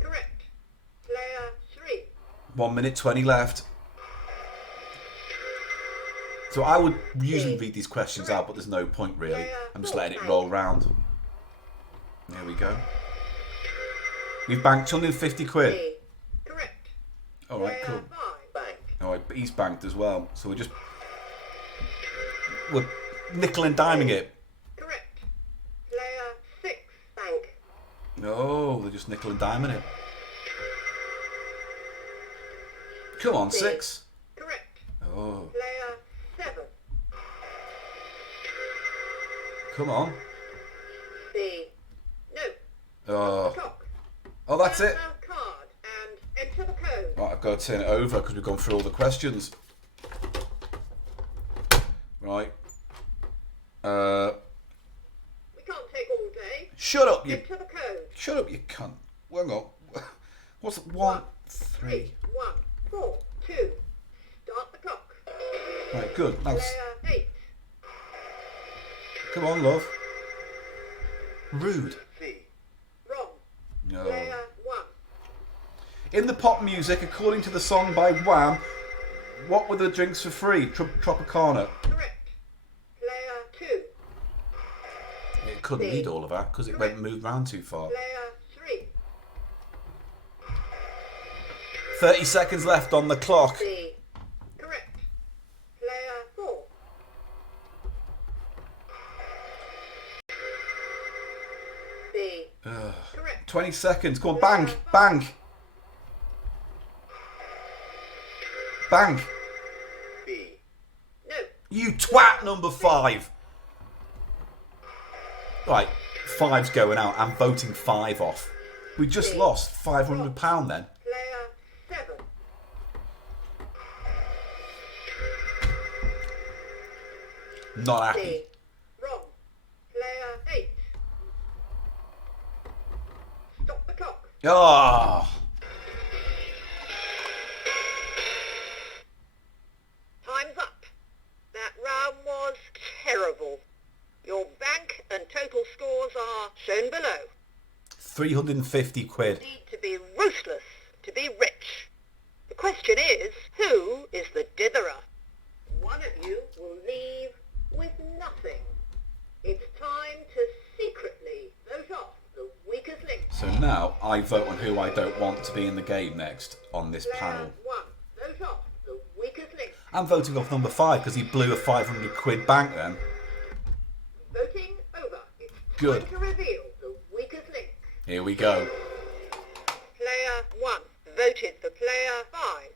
Correct. Player 3. 1 minute 20 left. So I would usually read these questions out, but there's no point really. I'm just letting it roll round. There we go. We've banked 150 quid. B. Correct. Alright, cool. Player 5. Bank. Alright, but he's banked as well. So we're nickel and diming it. Correct. Player 6. Bank. No, they're just nickel and diming it. Come on, 6. Correct. Oh, Player 7. come on. B. No. Oh, Clock. oh, that's it. Hand card and enter the code. Right, I've got to turn it over because we've gone through all the questions. Right. We can't take all day. Shut up, you. Enter the code. Shut up, you cunt. Hang on. What's 1, 3? 3 1 4 2. Start the clock. Right, good. Now, Player 8. come on, love. Rude. C. Wrong. No. Player 1. In the pop music, according to the song by Wham, what were the drinks for free? Tropicana. Correct. couldn't read all of that because it went moved round too far. Player 3. 30 seconds left on the clock. C. Correct. Player 4. B. Correct. 20 seconds. Come on, bang, bang. Bang. B. No. You twat, number 5. Right, 5's going out. I'm voting 5 off. We just lost £500 then. Player 7. Not happy. C. Wrong. Player 8. Stop the clock. Oh. Time's up. That round was terrible. Your bank and total scores are shown below. 350 quid. Need to be ruthless to be rich. The question is, who is the ditherer? One of you will leave with nothing. It's time to secretly vote off the weakest link. So now I vote on who I don't want to be in the game next on this panel. Player 1, vote off the weakest link. I'm voting off number 5 because he blew a 500 quid bank then. Voting over. It's Good. time to reveal the weakest link. Here we go. Player 1 voted for player 5.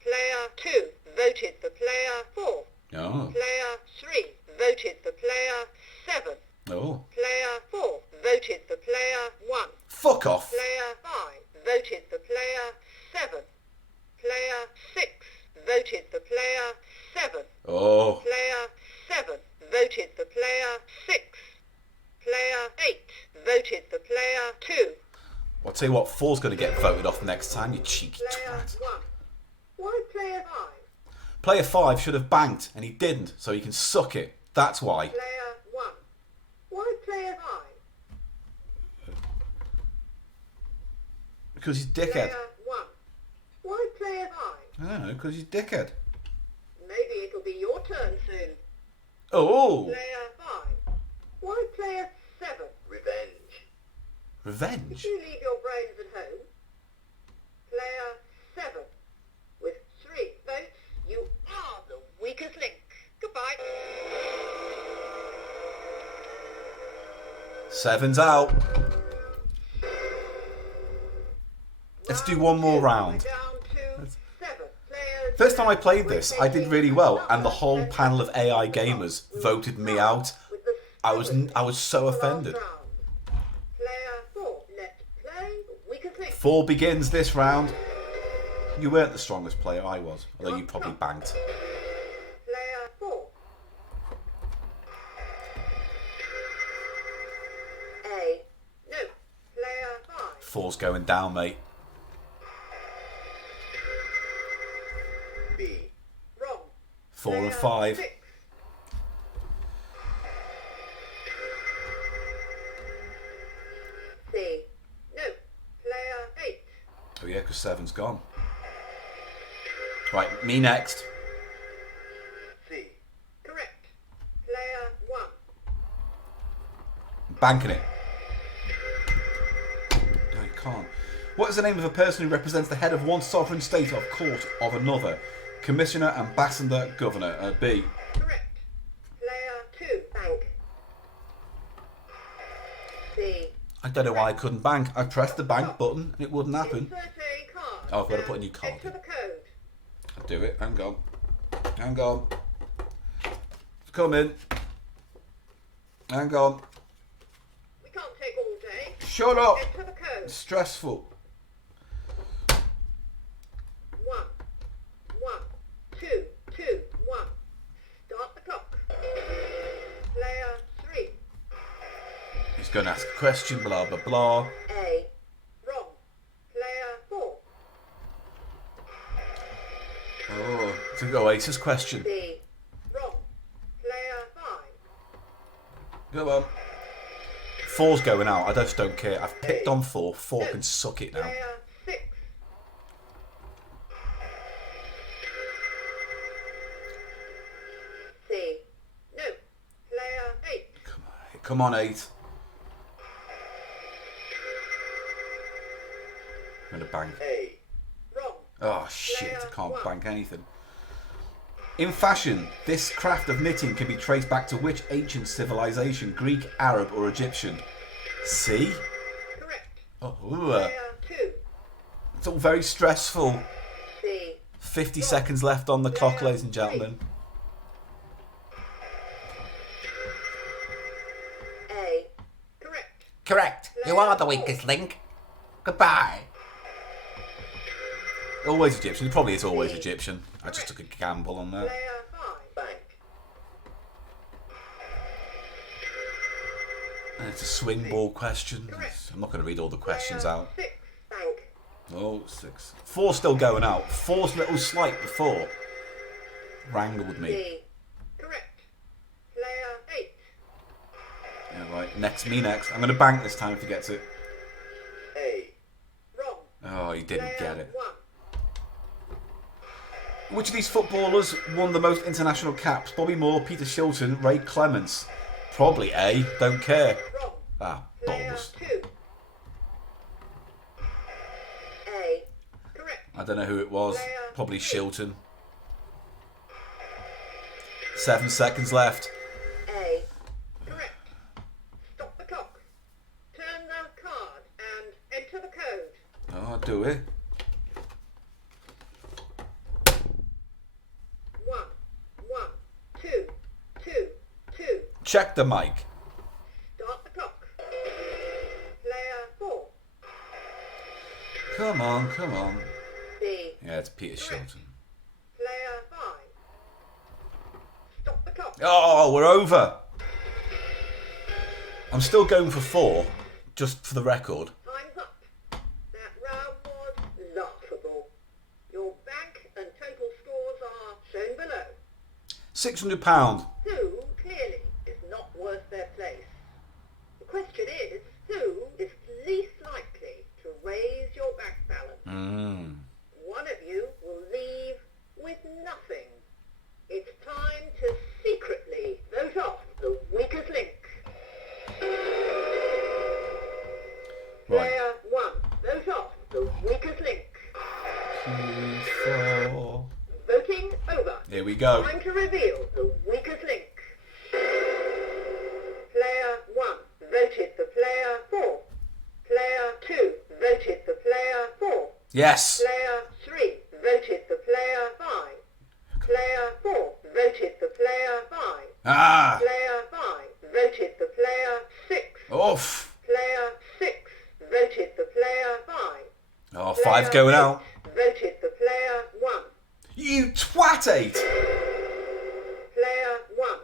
Player 2 voted for player 4. Oh. Player 3 voted for player 7. Oh. Player 4 voted for player 1. Fuck off. Player 5 voted for player 7. Player 6 voted for player 7. Oh. Player 7 voted for player 6. Player 8 voted for player 2. I'll tell you what, 4's going to get voted off next time, you cheeky Player twat. 1. Why player 5? Player 5 should have banked, and he didn't, so he can suck it. That's why. Player 1. Why player 5? Because he's dickhead. Player 1. Why player 5? I don't know, because he's dickhead. Maybe it'll be your turn soon. Oh! Player 5. Why player 7? Revenge. Revenge? If you leave your brains at home, player 7. With 3 votes, you are the weakest link. Goodbye. 7's out. Let's do one more round. Down to 7 players. First time I played this, I did really well, and the whole panel of AI gamers voted me out. I was so offended. Player 4, let's play the weakest link. 4 begins this round. You weren't the strongest player, I was, although you probably banked. Player 4. A. No. Player 5. 4's going down, mate. B. Wrong. 4 and Player 5. 6. C. No. Player 8. Oh yeah, because 7's gone. Right, me next. C. Correct. Player 1. Banking it. No, you can't. What is the name of a person who represents the head of one sovereign state of court of another? Commissioner, ambassador, governor. B. Correct. Player 2. Bank. C. I don't know why I couldn't bank. I pressed the bank button and it wouldn't happen. Insert a card. Oh, I've got to and put a new card enter in. the code. I'll do it. Hang on. Hang on. Come in. Hang on. We can't take all day. Shut up. Enter the code. It's stressful. 1, 1, 2, 2, 1. Start the clock. Player 3. He's going to ask a question, blah, blah, blah. A. Wrong. Player 4. Oh, it's an Oasis question. B. Wrong. Player 5. Go on. 4's going out. I just don't care. I've picked on 4. 4 can suck it now. Player 6. C. No. Player 8. Come on, 8. bank. A. Wrong. Oh shit, Player I can't one. bank anything. In fashion, this craft of knitting can be traced back to which ancient civilization? Greek, Arab, or Egyptian? C? Correct. Oh, Player 2. it's all very stressful. C. 50 Wrong. seconds left on the clock, Player ladies and gentlemen. A. Correct. Correct. You are the weakest link. Goodbye. Always Egyptian. It probably is always Egyptian. I just took a gamble on that. Player 5. Bank. And it's a swing ball question. I'm not going to read all the questions Player out. 6. Bank. Oh, 6. 4 still going out. 4's little slight before. Wrangled me. D. Correct. Player 8. Yeah, right. Next. I'm going to bank this time if he gets it. A. Wrong. Oh, he didn't Player get it. 1. Which of these footballers won the most international caps? Bobby Moore, Peter Shilton, Ray Clements. Probably A. Don't care. Wrong. Ah, Player balls. 2. A. Correct. I don't know who it was. Player Probably three. Shilton. 7 seconds left. A. Correct. Stop the clock. Turn the card and enter the code. Oh, I'll do it. 1. 1. 2. 2. 2. Check the mic. Start the clock. Player 4. Come on, come on. B. Yeah, it's Peter Shilton. Player 5. Stop the clock. Oh, we're over. I'm still going for 4, just for the record. Time's up. That round was laughable. Your bank and total scores are shown below. £600. Who, clearly, is not worth their place? The question is, who is least likely to raise your bank balance? One of you will leave with nothing. It's time to secretly vote off the weakest link. Right. Player 1, vote off the weakest link. 4. Voting over. Here we go. Time to reveal the weakest link. Player 1 voted for player 4. Player 2 voted for player 4. Yes. Player 3 voted for player 5. Player 4 voted for player 5. Ah. Player 5 voted for player 6. Oof. Player 6 voted for player 5. Oh, Player 5's going 8 out. Voted for player 1. You twat 8. Player 1.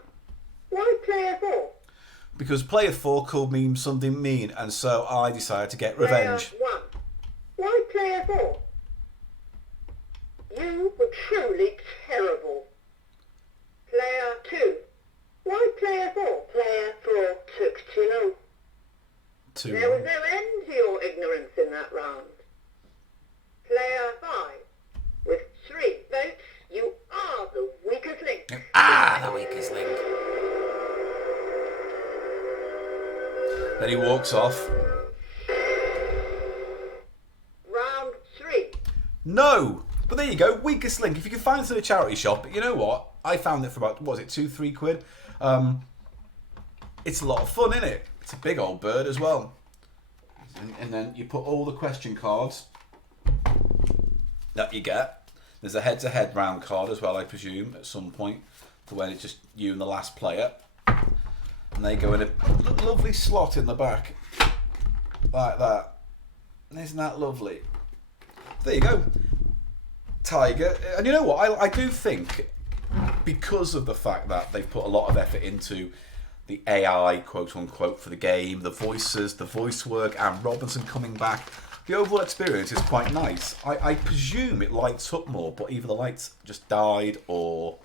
Why player 4? Because player 4 called me something mean, and so I decided to get revenge. Player 1. Why player 4? You were truly terrible. Player 2. Why player 4? Player 4 took too long. 2. There was no end to your ignorance in that round. Player 5. With 3 votes, you are the weakest link. Ah, the weakest link. Then he walks off. Round 3. No! But there you go, weakest link. If you can find this in a charity shop, you know what? I found it for about, what was it, 2-3 quid? It's a lot of fun, isn't it? It's a big old bird as well. And then you put all the question cards that you get. There's a head-to-head round card as well, I presume, at some point, for when it's just you and the last player. And they go in a lovely slot in the back, like that. Isn't that lovely? There you go. Tiger. And you know what? I do think, because of the fact that they've put a lot of effort into the AI, quote unquote, for the game, the voices, the voice work, and Robinson coming back, the overall experience is quite nice. I presume it lights up more, but either the lights just died or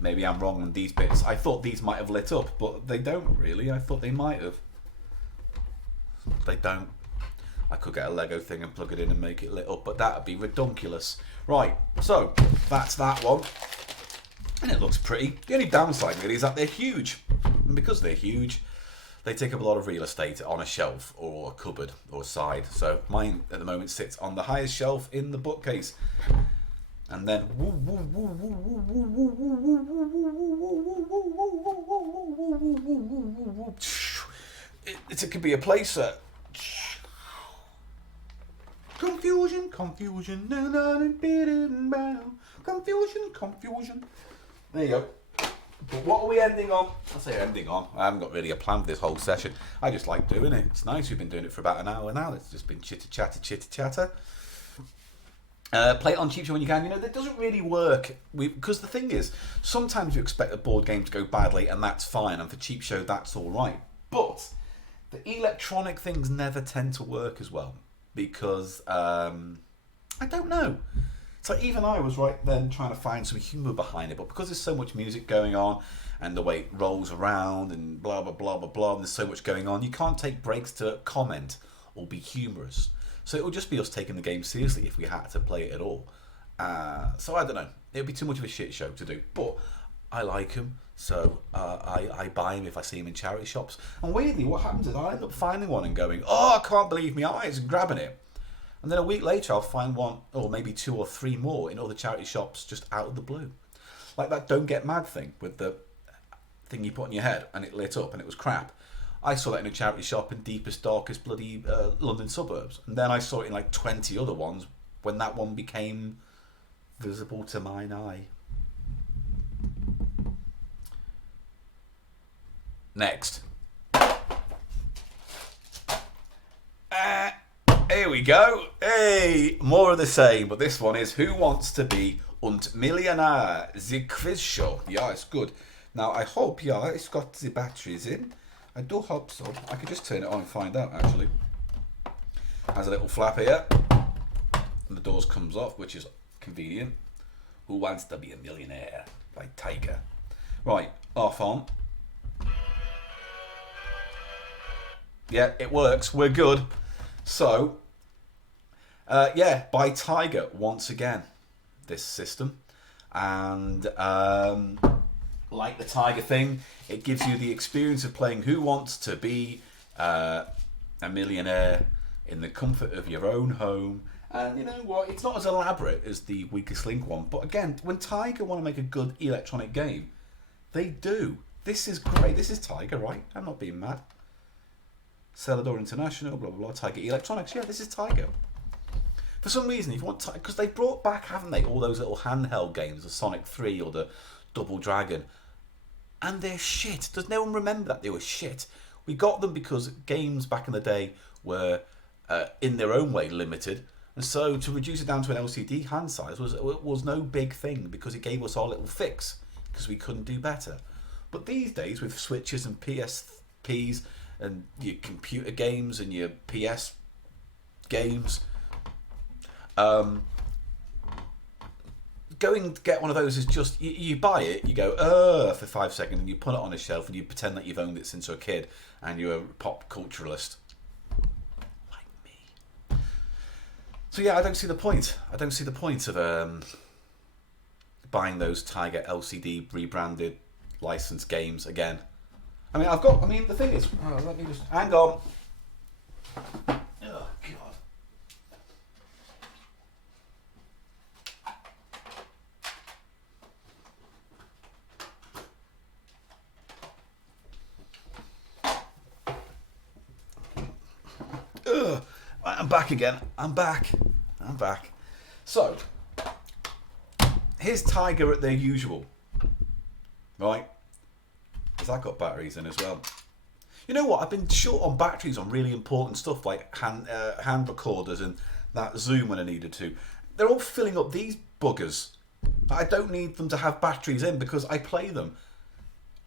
maybe I'm wrong on these bits. I thought these might have lit up, but they don't really. I thought they might have. They don't. I could get a Lego thing and plug it in and make it lit up, but that would be redonkulous. Right, so that's that one. And it looks pretty. The only downside really is that they're huge. And because they're huge, they take up a lot of real estate on a shelf or a cupboard or a side. So mine at the moment sits on the highest shelf in the bookcase. And then it could be a playset. Confusion, confusion, confusion. There you go. But what are we ending on? I say ending on. I haven't got really a plan for this whole session. I just like doing it. It's nice. We've been doing it for about an hour now. It's just been chitter chatter. Play it on Cheap Show when you can. You know, that doesn't really work. Because the thing is, sometimes you expect a board game to go badly, and that's fine. And for Cheap Show, that's all right. But the electronic things never tend to work as well. Because, I don't know. It's like even I was right then trying to find some humour behind it, but because there's so much music going on and the way it rolls around and blah, blah, blah, blah, blah, and there's so much going on, you can't take breaks to comment or be humorous. So it would just be us taking the game seriously if we had to play it at all. So I don't know. It would be too much of a shit show to do. But I like them, so I buy them if I see them in charity shops. And weirdly, what happens is I end up finding one and going, oh, I can't believe my eyes, and grabbing it. And then a week later, I'll find one, or maybe 2 or 3 more in other charity shops just out of the blue. Like that Don't Get Mad thing with the thing you put on your head and it lit up and it was crap. I saw that in a charity shop in deepest, darkest bloody London suburbs. And then I saw it in like 20 other ones when that one became visible to mine eye. Next. Here we go. Hey, more of the same, but this one is Who Wants to Be und Millionaire? The quiz show. Yeah, it's good. Now, I hope, yeah, it's got the batteries in. I do hope so. I could just turn it on and find out, actually. Has a little flap here. And the doors comes off, which is convenient. Who Wants to Be a Millionaire? By Tiger. Right, off on. Yeah, it works. We're good. So, yeah, by Tiger once again, this system. And like the Tiger thing, it gives you the experience of playing Who Wants to Be a Millionaire in the comfort of your own home. And you know what? It's not as elaborate as the Weakest Link one. But again, when Tiger want to make a good electronic game, they do. This is great. This is Tiger, right? I'm not being mad. Celador International, blah, blah, blah. Tiger Electronics. Yeah, this is Tiger. For some reason, if you want Tiger, because they brought back, haven't they, all those little handheld games, the Sonic 3 or the Double Dragon. And they're shit. Does no one remember that they were shit? We got them because games back in the day were, in their own way, limited. And so to reduce it down to an LCD hand size was no big thing because it gave us our little fix because we couldn't do better. But these days, with Switches and PSPs and your computer games and your PS games, going to get one of those is just, you buy it, you go, for 5 seconds, and you put it on a shelf and you pretend that you've owned it since you're a kid and you're a pop culturalist. Like me. So yeah, I don't see the point. I don't see the point of buying those Tiger LCD rebranded licensed games again. I mean, the thing is, let me just, hang on. Oh, God. Ugh. Right, I'm back again. I'm back. So, here's Tiger at their usual. Right? Because that got batteries in as well. You know what? I've been short on batteries on really important stuff like hand recorders and that Zoom when I needed to. They're all filling up these buggers. I don't need them to have batteries in because I play them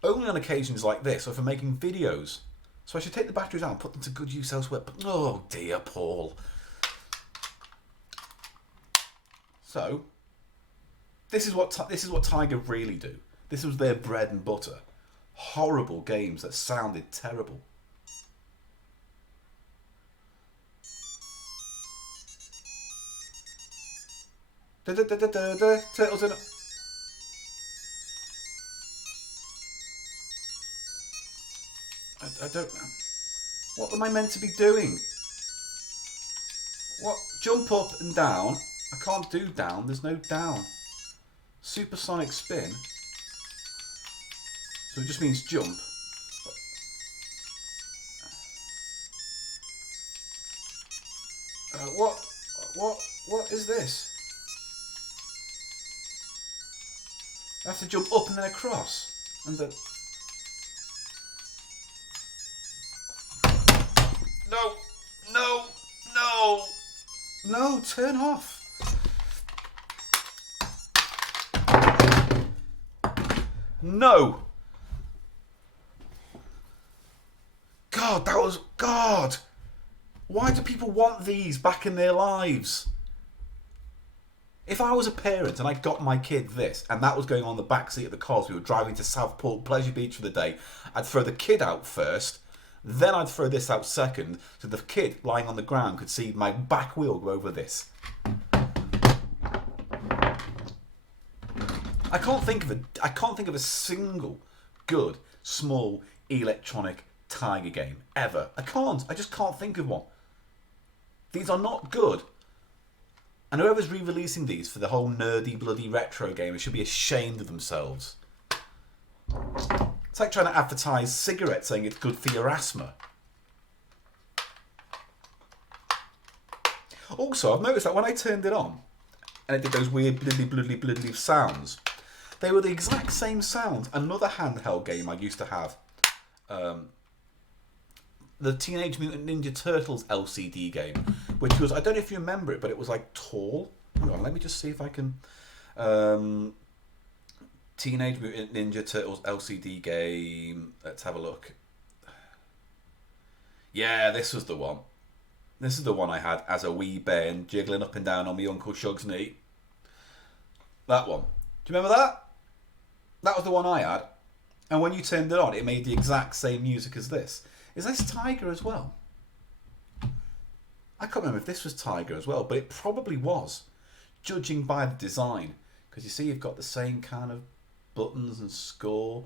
only on occasions like this or for making videos. So I should take the batteries out and put them to good use elsewhere. But, oh dear, Paul. So this is what Tiger really do. This was their bread and butter. Horrible games that sounded terrible. Turtles in. I don't know. What am I meant to be doing? What? Jump up and down? I can't do down. There's no down. Supersonic spin. So it just means jump. What is this? I have to jump up and then across. And then... No! No! No! No, turn off. No! God, that was... God! Why do people want these back in their lives? If I was a parent and I got my kid this, and that was going on the back seat of the car as we were driving to Southport Pleasure Beach for the day, I'd throw the kid out first, then I'd throw this out second, so the kid lying on the ground could see my back wheel go over this. I can't think of a single good, small, electronic Tiger game ever. I just can't think of one. These are not good. And whoever's re-releasing these for the whole nerdy, bloody retro game, should be ashamed of themselves. It's like trying to advertise cigarettes saying it's good for your asthma. Also, I've noticed that when I turned it on, and it did those weird bloodly sounds, they were the exact same sounds. Another handheld game I used to have, the Teenage Mutant Ninja Turtles LCD game, which was, I don't know if you remember it, but it was like tall. Hang on, let me just see if I can... Teenage Mutant Ninja Turtles LCD game. Let's have a look. Yeah, this was the one. This is the one I had as a wee bairn, jiggling up and down on my Uncle Shug's knee. That one. Do you remember that? That was the one I had. And when you turned it on, it made the exact same music as this. Is this Tiger as well? I can't remember if this was Tiger as well, but it probably was, judging by the design. Because you see you've got the same kind of buttons and score.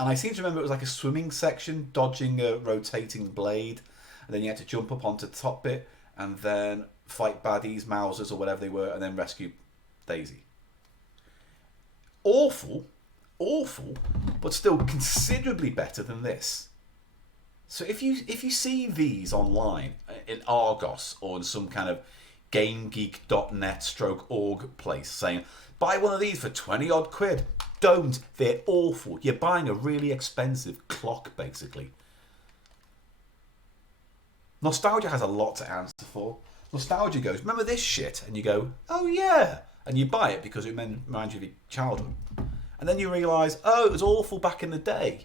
And I seem to remember it was like a swimming section, dodging a rotating blade. And then you had to jump up onto the top bit and then fight baddies, Mousers or whatever they were, and then rescue Daisy. Awful, but still considerably better than this. So if you see these online in Argos or in some kind of GameGeek.net/org place saying, buy one of these for 20 odd quid, don't. They're awful. You're buying a really expensive clock, basically. Nostalgia has a lot to answer for. Nostalgia goes, remember this shit? And you go, oh yeah. And you buy it because it reminds you of your childhood. And then you realise, oh, it was awful back in the day.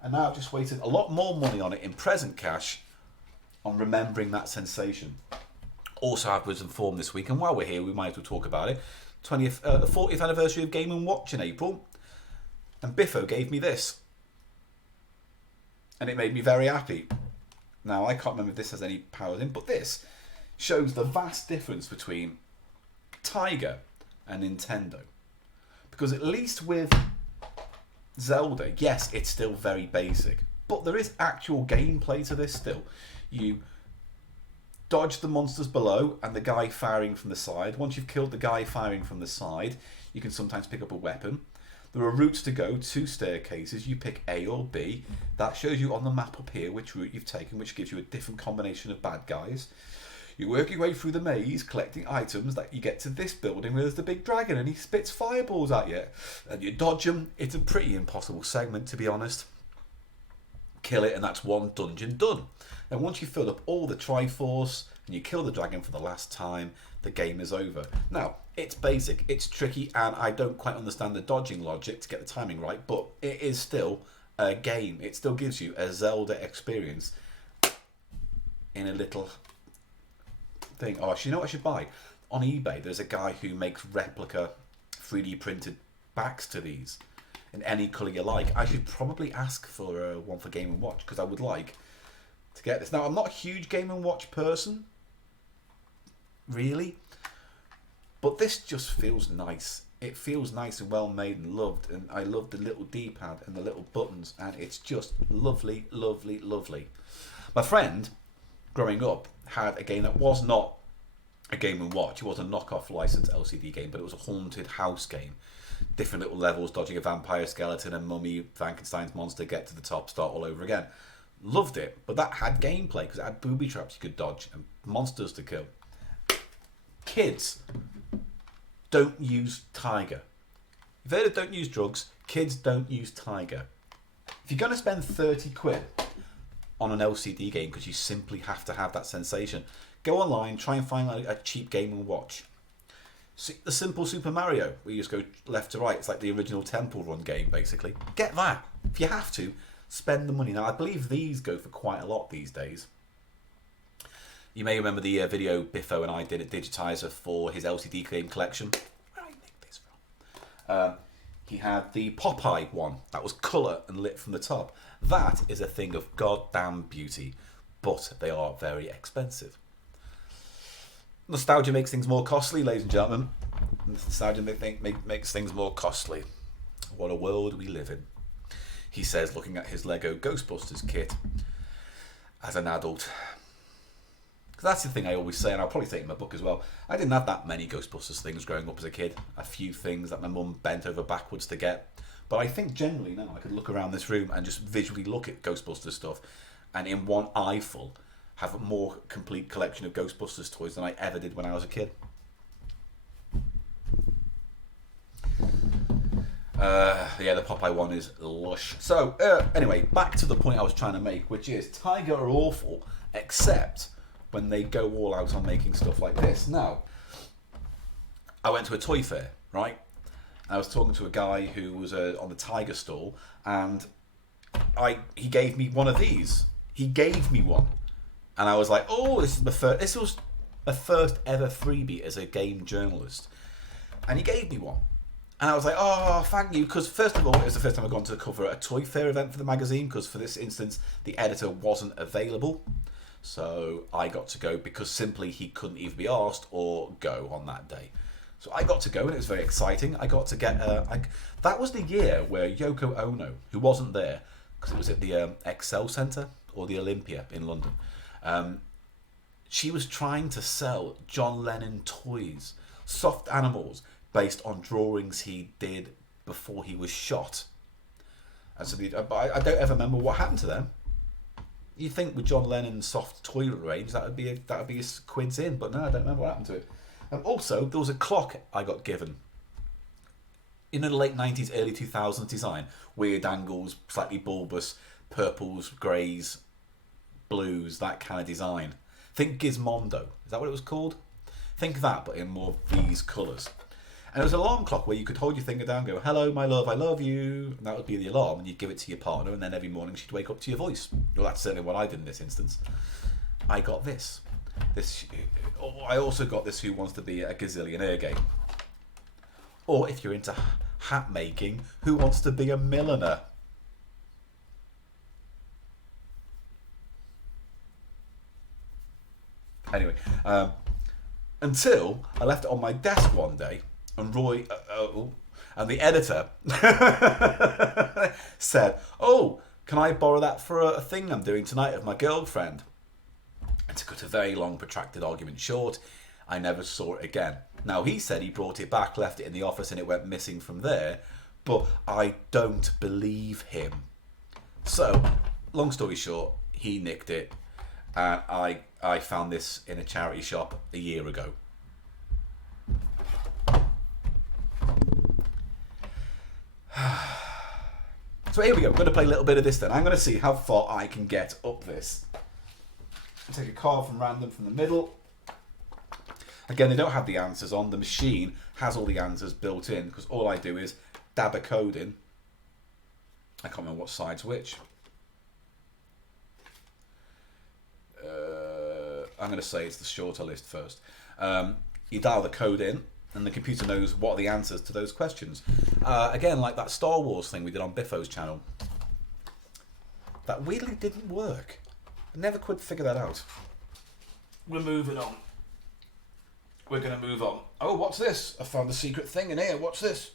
And now I've just wasted a lot more money on it in present cash on remembering that sensation. Also, I was informed this week, and while we're here, we might as well talk about it. The 40th anniversary of Game & Watch in April. And Biffo gave me this. And it made me very happy. Now, I can't remember if this has any powers in, but this shows the vast difference between Tiger and Nintendo. Because at least with Zelda, yes, it's still very basic, but there is actual gameplay to this still. You dodge the monsters below and the guy firing from the side. Once you've killed the guy firing from the side, you can sometimes pick up a weapon. There are routes to go, 2 staircases. You pick A or B. That shows you on the map up here which route you've taken, which gives you a different combination of bad guys. You work your way through the maze, collecting items that you get to this building where there's the big dragon and he spits fireballs at you. And you dodge them. It's a pretty impossible segment, to be honest. Kill it and that's one dungeon done. And once you've filled up all the Triforce and you kill the dragon for the last time, the game is over. Now, it's basic, it's tricky, and I don't quite understand the dodging logic to get the timing right, but it is still a game. It still gives you a Zelda experience in a little thing. Oh, actually, you know what I should buy? On eBay, there's a guy who makes replica 3D printed backs to these in any colour you like. I should probably ask for one for Game & Watch, because I would like to get this. Now, I'm not a huge Game & Watch person, really, but this just feels nice. it feels nice and well made and loved, and I love the little D-pad and the little buttons, and it's just lovely, lovely, lovely. My friend, growing up, had a game that was not a Game and Watch. It was a knockoff licensed LCD game, but it was a haunted house game. Different little levels, dodging a vampire skeleton, a mummy, Frankenstein's monster, get to the top, start all over again. Loved it, but that had gameplay because it had booby traps you could dodge and monsters to kill. Kids, don't use Tiger. If they don't use drugs, kids don't use Tiger. If you're going to spend 30 quid on an LCD game because you simply have to have that sensation, go online, try and find a cheap Game and Watch. See, the simple Super Mario, where you just go left to right, it's like the original Temple Run game, basically. Get that. If you have to, spend the money. Now, I believe these go for quite a lot these days. You may remember the video Biffo and I did at Digitizer for his LCD game collection. Where did I nick this from? He had the Popeye one that was colour and lit from the top. That is a thing of goddamn beauty, but they are very expensive. Nostalgia makes things more costly, ladies and gentlemen. Nostalgia makes things more costly. What a world we live in. He says, looking at his Lego Ghostbusters kit as an adult. That's the thing I always say, and I'll probably say it in my book as well. I didn't have that many Ghostbusters things growing up as a kid. A few things that my mum bent over backwards to get. But I think generally now I could look around this room and just visually look at Ghostbusters stuff, and in one eyeful have a more complete collection of Ghostbusters toys than I ever did when I was a kid. Yeah, the Popeye one is lush. So, anyway, back to the point I was trying to make, which is Tiger are awful, except when they go all out on making stuff like this. Now, I went to a toy fair, right? I was talking to a guy who was on the Tiger stall, and he gave me one of these. He gave me one. And I was like, oh, this was my first ever freebie as a game journalist. And he gave me one. And I was like, oh, thank you. Because first of all, it was the first time I'd gone to cover a toy fair event for the magazine. Because for this instance, the editor wasn't available. So I got to go because simply he couldn't either be asked or go on that day. So I got to go and it was very exciting. I got to get... that was the year where Yoko Ono, who wasn't there, because it was at the Excel Centre or the Olympia in London, she was trying to sell John Lennon toys, soft animals, based on drawings he did before he was shot. And so I don't ever remember what happened to them. You think with John Lennon's soft toy range that would be a quids in, but no, I don't remember what happened to it. Also, there was a clock I got given in the late 90s, early 2000s design. Weird angles, slightly bulbous, purples, greys, blues, that kind of design. Think Gizmondo. Is that what it was called? Think that, but in more of these colours. And it was an alarm clock where you could hold your finger down and go, hello, my love, I love you. And that would be the alarm. And you'd give it to your partner, and then every morning she'd wake up to your voice. Well, that's certainly what I did in this instance. I got this. I also got this Who Wants to Be a Gazillionaire game. Or if you're into hat making, Who Wants to Be a Millionaire? Anyway, until I left it on my desk one day, and Roy, and the editor said, oh, can I borrow that for a thing I'm doing tonight with my girlfriend? And to cut a very long, protracted argument short, I never saw it again. Now, he said he brought it back, left it in the office, and it went missing from there, but I don't believe him. So, long story short, he nicked it, and I found this in a charity shop a year ago. So here we go. I'm going to play a little bit of this then. I'm going to see how far I can get up this. Take a card from random from the middle. Again, they don't have the answers on. The machine has all the answers built in because all I do is dab a code in. I can't remember what side's which. I'm going to say it's the shorter list first. You dial the code in and the computer knows what are the answers to those questions. Again, like that Star Wars thing we did on Biffo's channel. That weirdly didn't work. I never could figure that out. We're moving on. we're going to move on. Oh, what's this? I found a secret thing in here. What's this?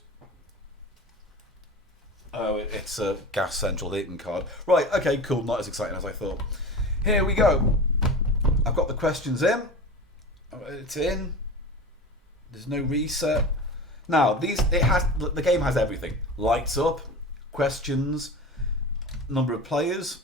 Oh, it's a Gas Central Heating card. Right, okay, cool. Not as exciting as I thought. Here we go. I've got the questions in. It's in. There's no reset. Now, the game has everything. Lights up, questions, number of players,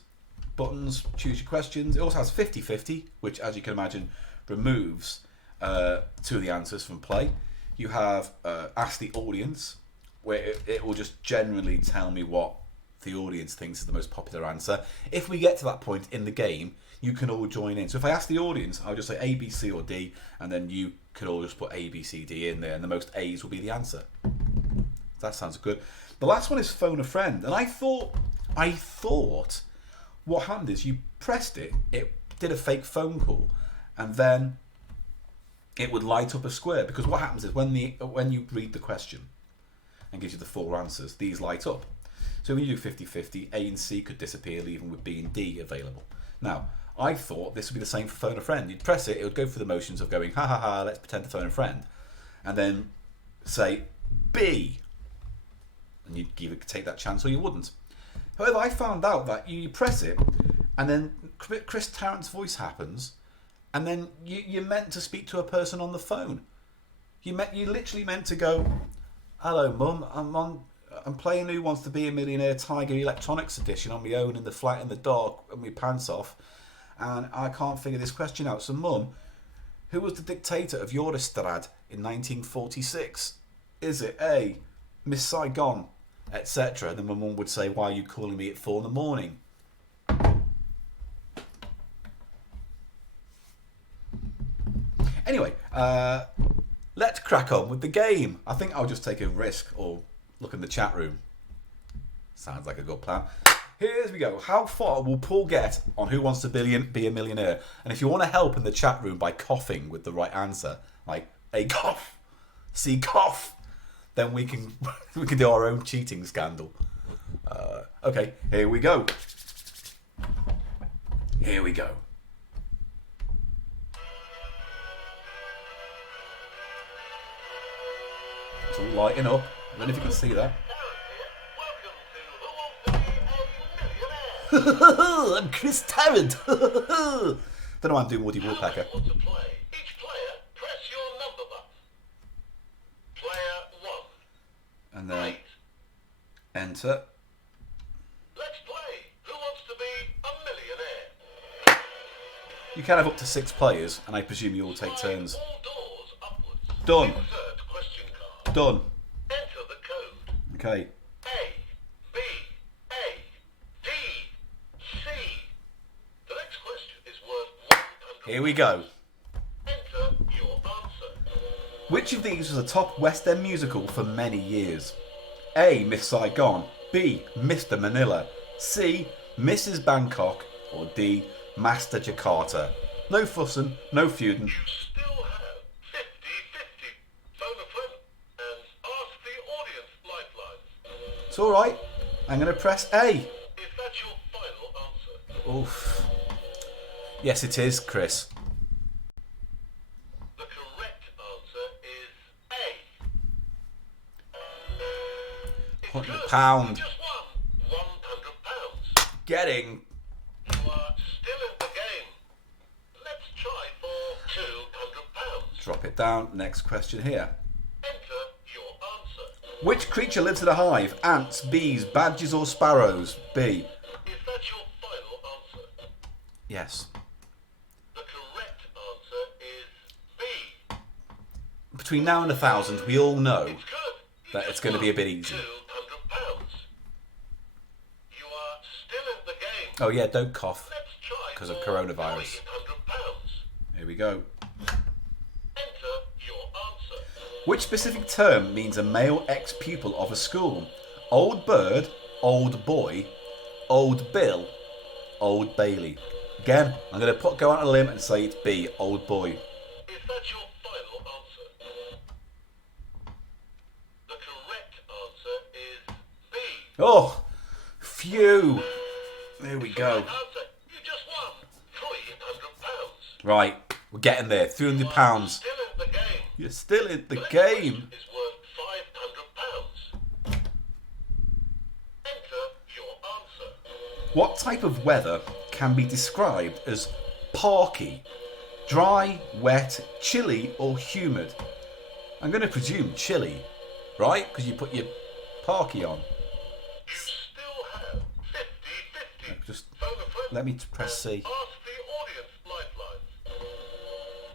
buttons, choose your questions. It also has 50-50, which, as you can imagine, removes two of the answers from play. You have Ask the Audience, where it will just generally tell me what the audience thinks is the most popular answer. If we get to that point in the game, you can all join in. So if I ask the audience, I'll just say A, B, C or D, and then you could all just put A, B, C, D in there, and the most A's will be the answer. That sounds good. The last one is Phone a Friend, and I thought what happened is you pressed it did a fake phone call, and then it would light up a square, because what happens is when you read the question and gives you the four answers, these light up. So when you do 50-50, A and C could disappear, leaving with B and D available. Now, I thought this would be the same for Phone a Friend. You'd press it, it would go through the motions of going, ha ha ha, let's pretend to phone a friend, and then say B, and you'd either take that chance or you wouldn't. However, I found out that you press it, and then Chris Tarrant's voice happens, and then you're meant to speak to a person on the phone. You literally meant to go, hello mum, I'm playing Who Wants to Be a Millionaire Tiger Electronics Edition on my own in the flat in the dark with my pants off, and I can't figure this question out. So mum, who was the dictator of Eurostad in 1946? Is it A, Miss Saigon, etc.? Then my mum would say, why are you calling me at 4 in the morning? Anyway, let's crack on with the game. I think I'll just take a risk or look in the chat room. Sounds like a good plan. Here we go. How far will Paul get on Who Wants to Be a Millionaire? And if you want to help in the chat room by coughing with the right answer, like a cough, C cough, then we can do our own cheating scandal. Okay, here we go. Here we go. It's all lighting up. I don't know if you can see that. I'm Chris Tarrant. Don't know why I'm doing Woody Woodpecker. Each player, press your number button. Player 1. And then enter. Let's play. Who Wants to Be a Millionaire? You can have up to 6 players, and I presume you all take turns. All doors upwards. Done. Insert question card. Done. Enter the code. Okay. A, B, A, D, C. The next question is worth 100. Here we go. Enter your answer. Which of these was a top West End musical for many years? A, Miss Saigon. B, Mr. Manila. C, Mrs. Bangkok. Or D, Master Jakarta. No fussing, no feuding. You still have 50-50. Phone a friend and ask the audience lifelines. It's alright. I'm going to press A. Is that your final answer? Oof. Yes, it is, Chris. The correct answer is A. It's good. £100. You just won £100. Getting. You are still in the game. Let's try for £200. Drop it down. Next question here. Enter your answer. Which creature lives in a hive? Ants, bees, badgers or sparrows? B. Is that your final answer? Yes. The correct answer is B. Between now and 1,000, we all know It's good. You that just it's going to be a bit won easy. £200. You are still in the game. Oh yeah, don't cough Let's try because of for coronavirus. £300. Here we go. Enter your answer. Which specific term means a male ex-pupil of a school? Old bird, old boy, old Bill, old Bailey. Again, I'm going to go on a limb and say it's B, old boy. Is that your final answer? The correct answer is B. Oh, phew. There we go. Answer. You just won £300. Right, we're getting there. £300. Still in the game. You're still in the next game. question is worth £500. Enter your answer. What type of weather can be described as parky? Dry, wet, chilly, or humid? I'm going to presume chilly, right? Because you put your parky on. You still have 50-50. Just Phone a friend let me press C. and ask the audience lifeline.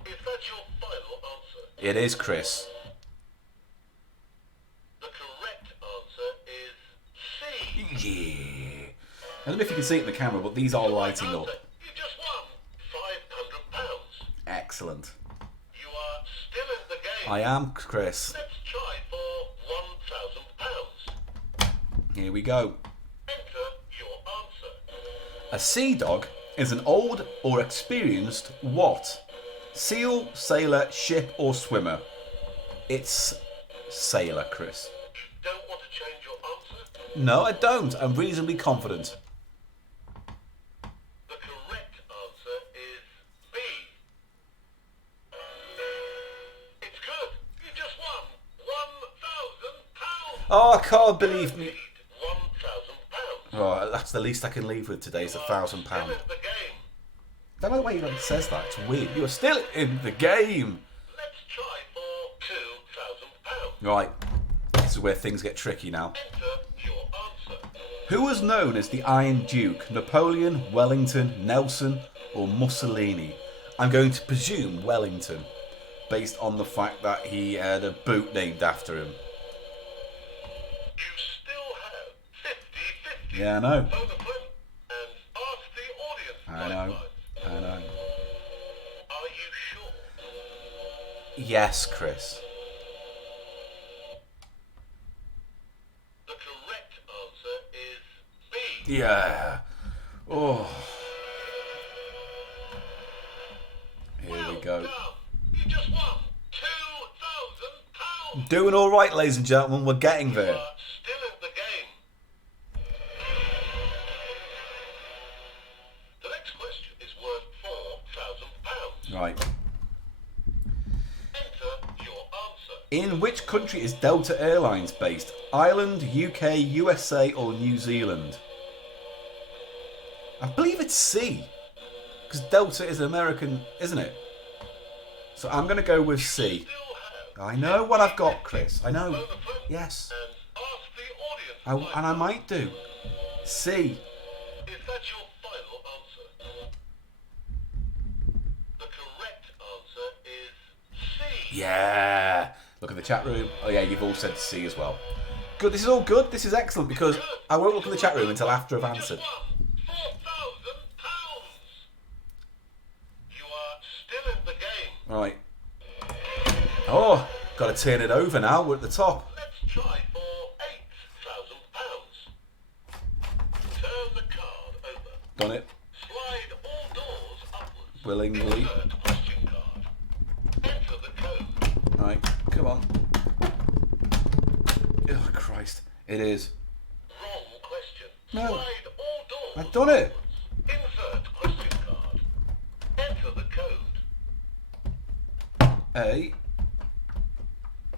Is that your final answer? It is, Chris. The correct answer is C. Yeah. I don't know if you can see it in the camera, but these are lighting up. You just won £500. Excellent. You are still in the game. I am, Chris. Let's try for £1,000. Here we go. Enter your answer. A sea dog is an old or experienced what? Seal, sailor, ship, or swimmer? It's sailor, Chris. You don't want to change your answer? No, I don't. I'm reasonably confident. The correct answer is B. It's good. You just won £1,000. Oh, I can't believe me. £1,000. Oh, that's the least I can leave with today is £1,000. Still in the game. I don't know why it says that. It's weird. You're still in the game. Let's try for £2,000. Right. This is where things get tricky now. Enter your answer. Who was known as the Iron Duke? Napoleon, Wellington, Nelson, or Mussolini? I'm going to presume Wellington, based on the fact that he had a boot named after him. You still have 50-50. Yeah, I know. Phone a friend and ask the audience I know. lifeline. I know. Are you sure? Yes, Chris. The correct answer is B. Yeah. Oh. Here we go. Done. You just won £2,000. Doing all right, ladies and gentlemen. We're getting You there. are still in the game. The next question is worth £4,000. Right. Enter your answer. In which country is Delta Airlines based? Ireland, UK, USA, or New Zealand? I believe it's C. Because Delta is American, isn't it? So I'm going to go with C. Still have I know what I've got, Chris. I know. phone a friend Yes. and ask the audience And I lifeline. might do. C. Is that your final answer? The correct answer is C. Yeah. Look at the chat room. Oh yeah, you've all said C as well. Good. This is all good. This is excellent because I won't look at the chat room until after I've answered. Just won £4,000. You are still in the game. Right. Oh, got to turn it over now. We're at the top. Let's try for £8,000. Turn the card over. Done it. Slide all doors upwards. Willingly. Insert question card. Enter the code. Right. Come on. Oh Christ. It is. Wrong question. No. Slide all doors I've done it. upwards. Insert question card. Enter the code. A.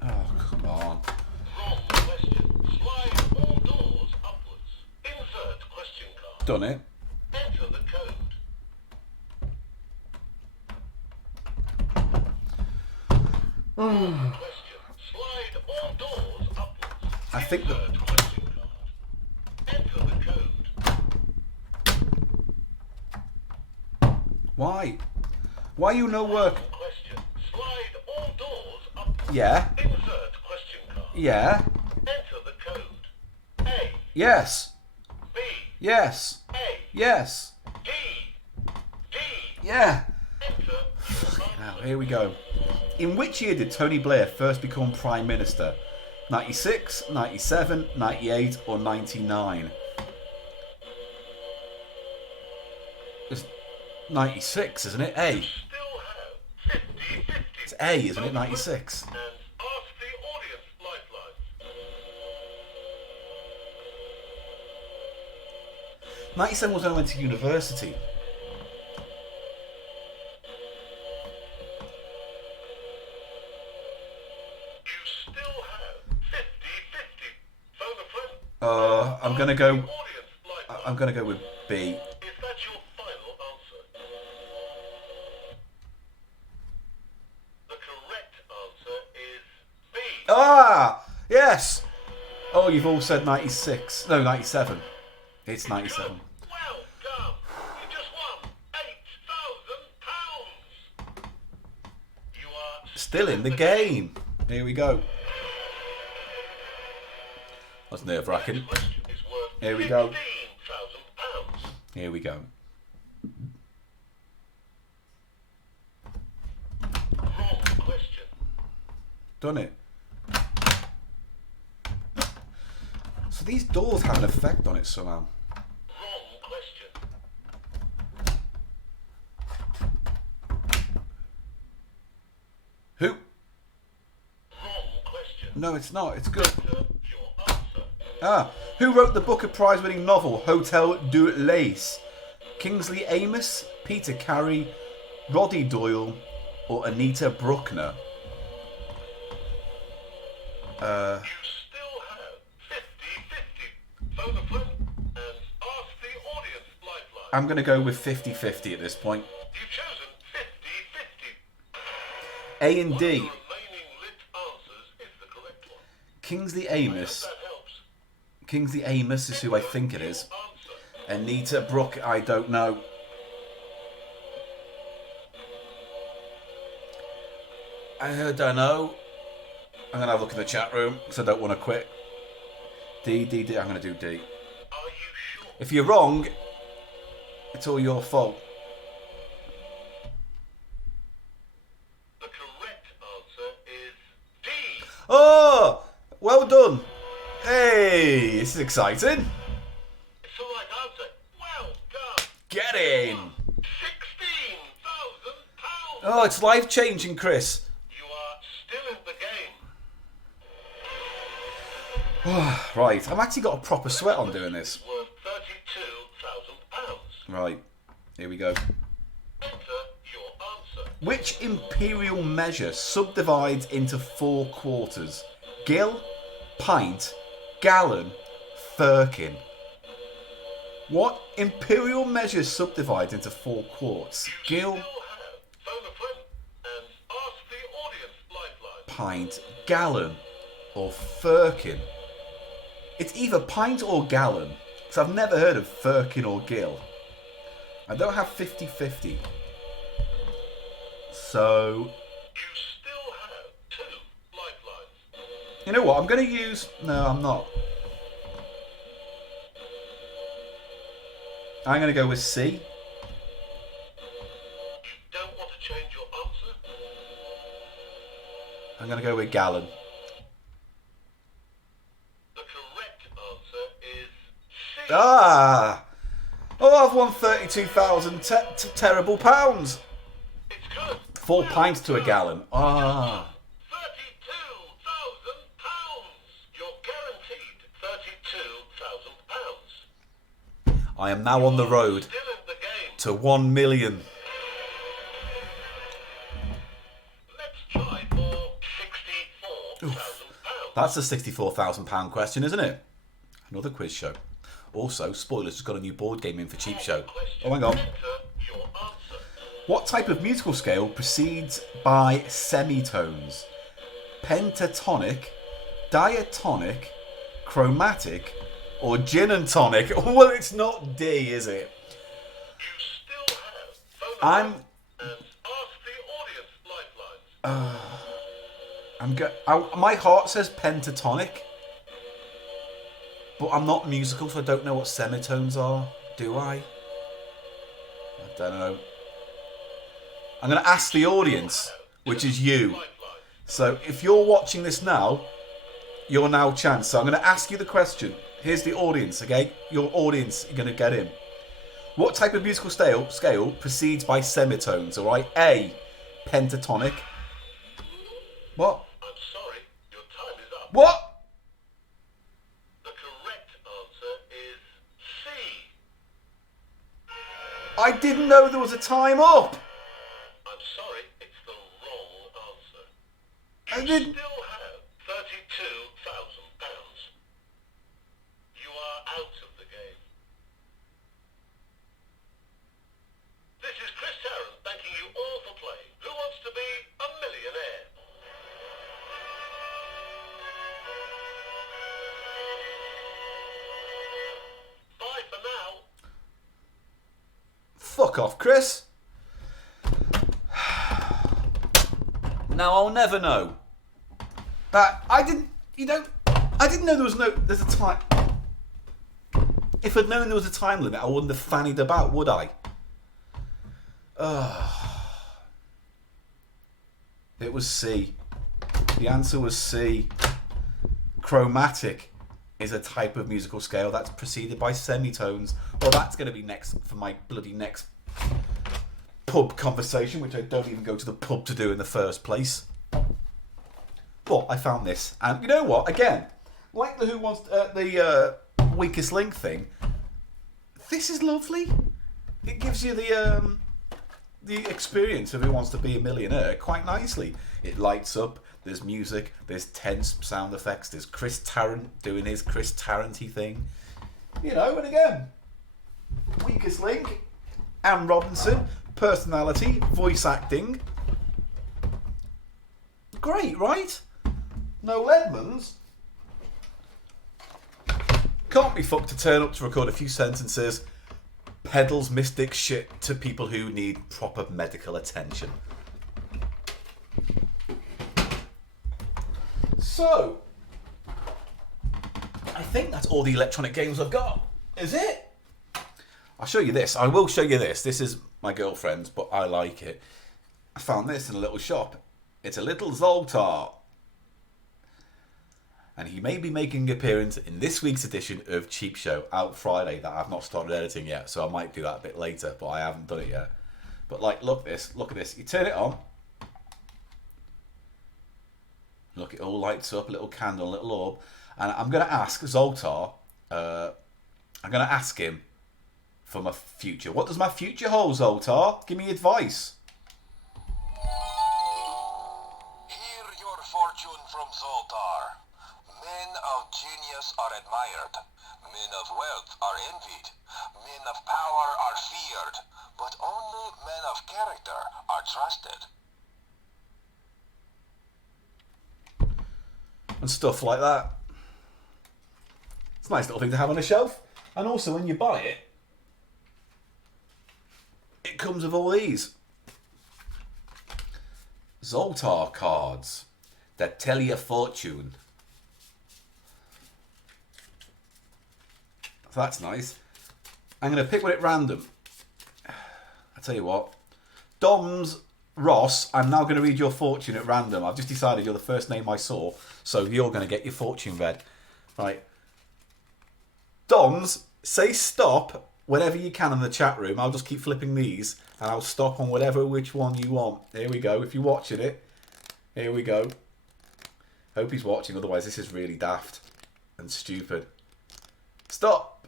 Oh, come on. Wrong question. Slide all doors upwards. Insert question card. Done it. Enter the code. Question. Slide all doors upwards. I think the- Insert question card. Enter the code. Why? Why you no work? Question. Slide all doors upwards. Yeah. Insert question card. Yeah. Enter the code. A. Yes. B. Yes. A. Yes. D. D. Yeah. Enter. Now, here we go. In which year did Tony Blair first become Prime Minister? 96, 97, 98, or 99? It's 96, isn't it? A. Still have 50-50. It's A, isn't it? 96. And ask the audience lifeline. 97 was when I went to university. gonna go. Audience lifeline. I'm gonna go with B. Is that your final answer? The correct answer is B. Ah, yes. Oh, you've all said 96. No, 97. It's 97. Well done. You just won £8,000. You are Still in the game. Here we go. That's nerve-wracking. question is worth Here we go. £15,000. Here we go. Wrong question. Done it. So these doors have an effect on it somehow. Wrong question. Who? Wrong question. No, it's not. It's good. Your answer. Ah, who wrote the Booker Prize-winning novel Hotel du Lace? Kingsley Amis, Peter Carey, Roddy Doyle, or Anita Bruckner? You still have 50-50. Phone a friend and ask the audience lifeline. I'm going to go with 50-50 at this point. You've chosen 50-50. A and One of the D. remaining lit answers is the correct one. Kingsley I hope Amis. that helps. Kingsley Amis is who I think it is. Answer. Anita Brook, I don't know. I don't know. I'm going to have a look in the chat room because I don't want to quit. D. I'm going to do D. Are you sure? If you're wrong, it's all your fault. The correct answer is D. Oh, well done. Hey, this is exciting. It's the right answer. Well done. Get in. £16,000. Oh, it's life-changing, Chris. You are still in the game. Right, I've actually got a proper sweat on doing this. Worth £32,000. Right, here we go. Enter your answer. Which imperial measure subdivides into 4 quarters? Gill, pint, gallon, firkin. What imperial measure subdivides into 4 quarts? Gill, Still have phone a friend and ask the audience lifeline. pint, gallon, or firkin? It's either pint or gallon, because I've never heard of firkin or gill. I don't have 50-50. So, You still have 2 lifelines. you know what? I'm going to use... No, I'm not. I'm going to go with C. You don't want to change your answer? I'm going to go with gallon. The correct answer is C. Ah! Oh, I've won 32,000 terrible pounds. It's good. 4 pints to a gallon. Ah. £32,000. You're guaranteed £32,000. I am now on the road Still in the game. to 1 million. Let's try for £64,000. That's a £64,000 question, isn't it? Another quiz show. Also, Spoilers has got a new board game in for Cheap Show. Oh, hang on. Enter your answer. What type of musical scale proceeds by semitones? Pentatonic, diatonic, chromatic, or gin and tonic? Well, it's not D, is it? You still have phone I'm and ask the audience lifelines. my heart says pentatonic, but I'm not musical, so I don't know what semitones are. Do I? I don't know. I'm going to ask the audience, which is you. Lifeline. So if you're watching this now, you're now chance. So I'm going to ask you the question. Here's the audience, okay? Your audience, you're going to get in. What type of musical scale proceeds by semitones, all right? A, pentatonic. What? I'm sorry, your time is up. What? The correct answer is C. I didn't know there was a time up. I'm sorry, it's the wrong answer. I You didn't. still have £32,000. You are out of fuck off, Chris. Now I'll never know that I didn't know there's a time. If I'd known there was a time limit, I wouldn't have fannied about, would I? It was C. The answer was C. Chromatic is a type of musical scale that's preceded by semitones. Well, that's going to be next for my bloody next pub conversation, which I don't even go to the pub to do in the first place. But I found this, and you know what? Again, like the Who Wants the Weakest Link thing, this is lovely. It gives you the experience of Who Wants to Be a Millionaire quite nicely. It lights up. There's music. There's tense sound effects. There's Chris Tarrant doing his Chris Tarrant-y thing. You know, and again, Weakest Link, Anne Robinson, personality, voice acting. Great, right? Noel Edmonds can't be fucked to turn up to record a few sentences, peddles mystic shit to people who need proper medical attention. So, I think that's all the electronic games I've got. Is it? I'll show you this. I will show you this. This is my girlfriend's, but I like it. I found this in a little shop. It's a little Zoltar. And he may be making an appearance in this week's edition of Cheap Show out Friday that I've not started editing yet, so I might do that a bit later, but I haven't done it yet. But like, look at this. You turn it on. Look, it all lights up, a little candle, a little orb. And I'm going to ask Zoltar, I'm going to ask him for my future. What does my future hold, Zoltar? Give me advice. Hear your fortune from Zoltar. Men of genius are admired. Men of wealth are envied. Men of power are feared. But only men of character are trusted. And stuff like that. It's a nice little thing to have on a shelf. And also when you buy it, it comes with all these Zoltar cards that tell you a fortune. So that's nice. I'm going to pick one at random. I tell you what. Doms Ross, I'm now going to read your fortune at random. I've just decided you're the first name I saw, so you're going to get your fortune read. Right. Doms, say stop whenever you can in the chat room. I'll just keep flipping these, and I'll stop on which one you want. Here we go. If you're watching it, here we go. Hope he's watching, otherwise this is really daft and stupid. Stop.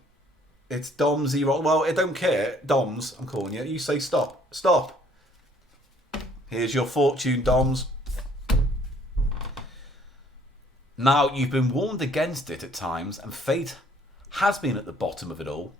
It's Domsy. Well, I don't care. Doms, I'm calling you. You say stop. Stop. Here's your fortune, Doms. Now, you've been warned against it at times, and fate has been at the bottom of it all.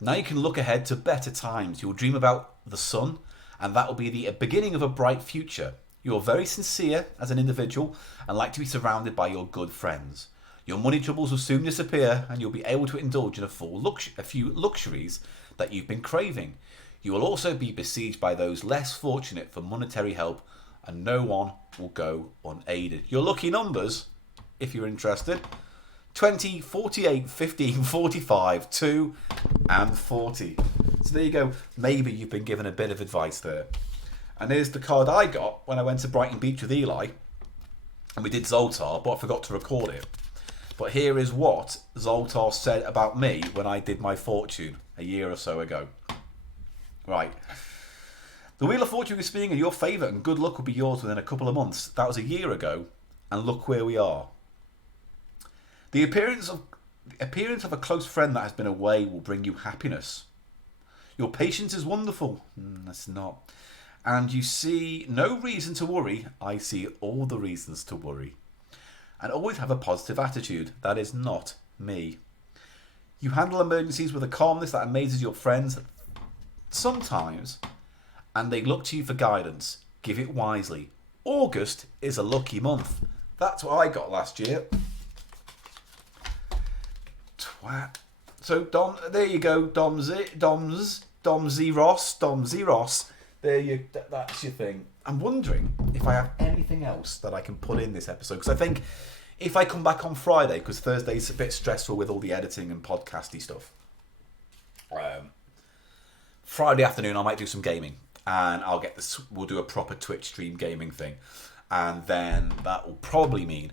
Now you can look ahead to better times. You'll dream about the sun, and that will be the beginning of a bright future. You're very sincere as an individual and like to be surrounded by your good friends. Your money troubles will soon disappear, and you'll be able to indulge in a few luxuries that you've been craving. You will also be besieged by those less fortunate for monetary help, and no one will go unaided. Your lucky numbers, if you're interested: 20, 48, 15, 45, 2 and 40. So there you go. Maybe you've been given a bit of advice there. And here's the card I got when I went to Brighton Beach with Eli. And we did Zoltar, but I forgot to record it. But here is what Zoltar said about me when I did my fortune a year or so ago. Right. The Wheel of Fortune is spinning in your favour, and good luck will be yours within a couple of months. That was a year ago, and look where we are. The appearance of a close friend that has been away will bring you happiness. Your patience is wonderful. That's not. And you see no reason to worry. I see all the reasons to worry. And always have a positive attitude. That is not me. You handle emergencies with a calmness that amazes your friends sometimes, and they look to you for guidance. Give it wisely. August is a lucky month. That's what I got last year. Twat. So Dom, there you go, Doms. Dom Zeros. That's your thing. I'm wondering if I have anything else that I can put in this episode, because I think if I come back on Friday, because Thursday's a bit stressful with all the editing and podcasty stuff. Friday afternoon, I might do some gaming, and we'll do a proper Twitch stream gaming thing, and then that will probably mean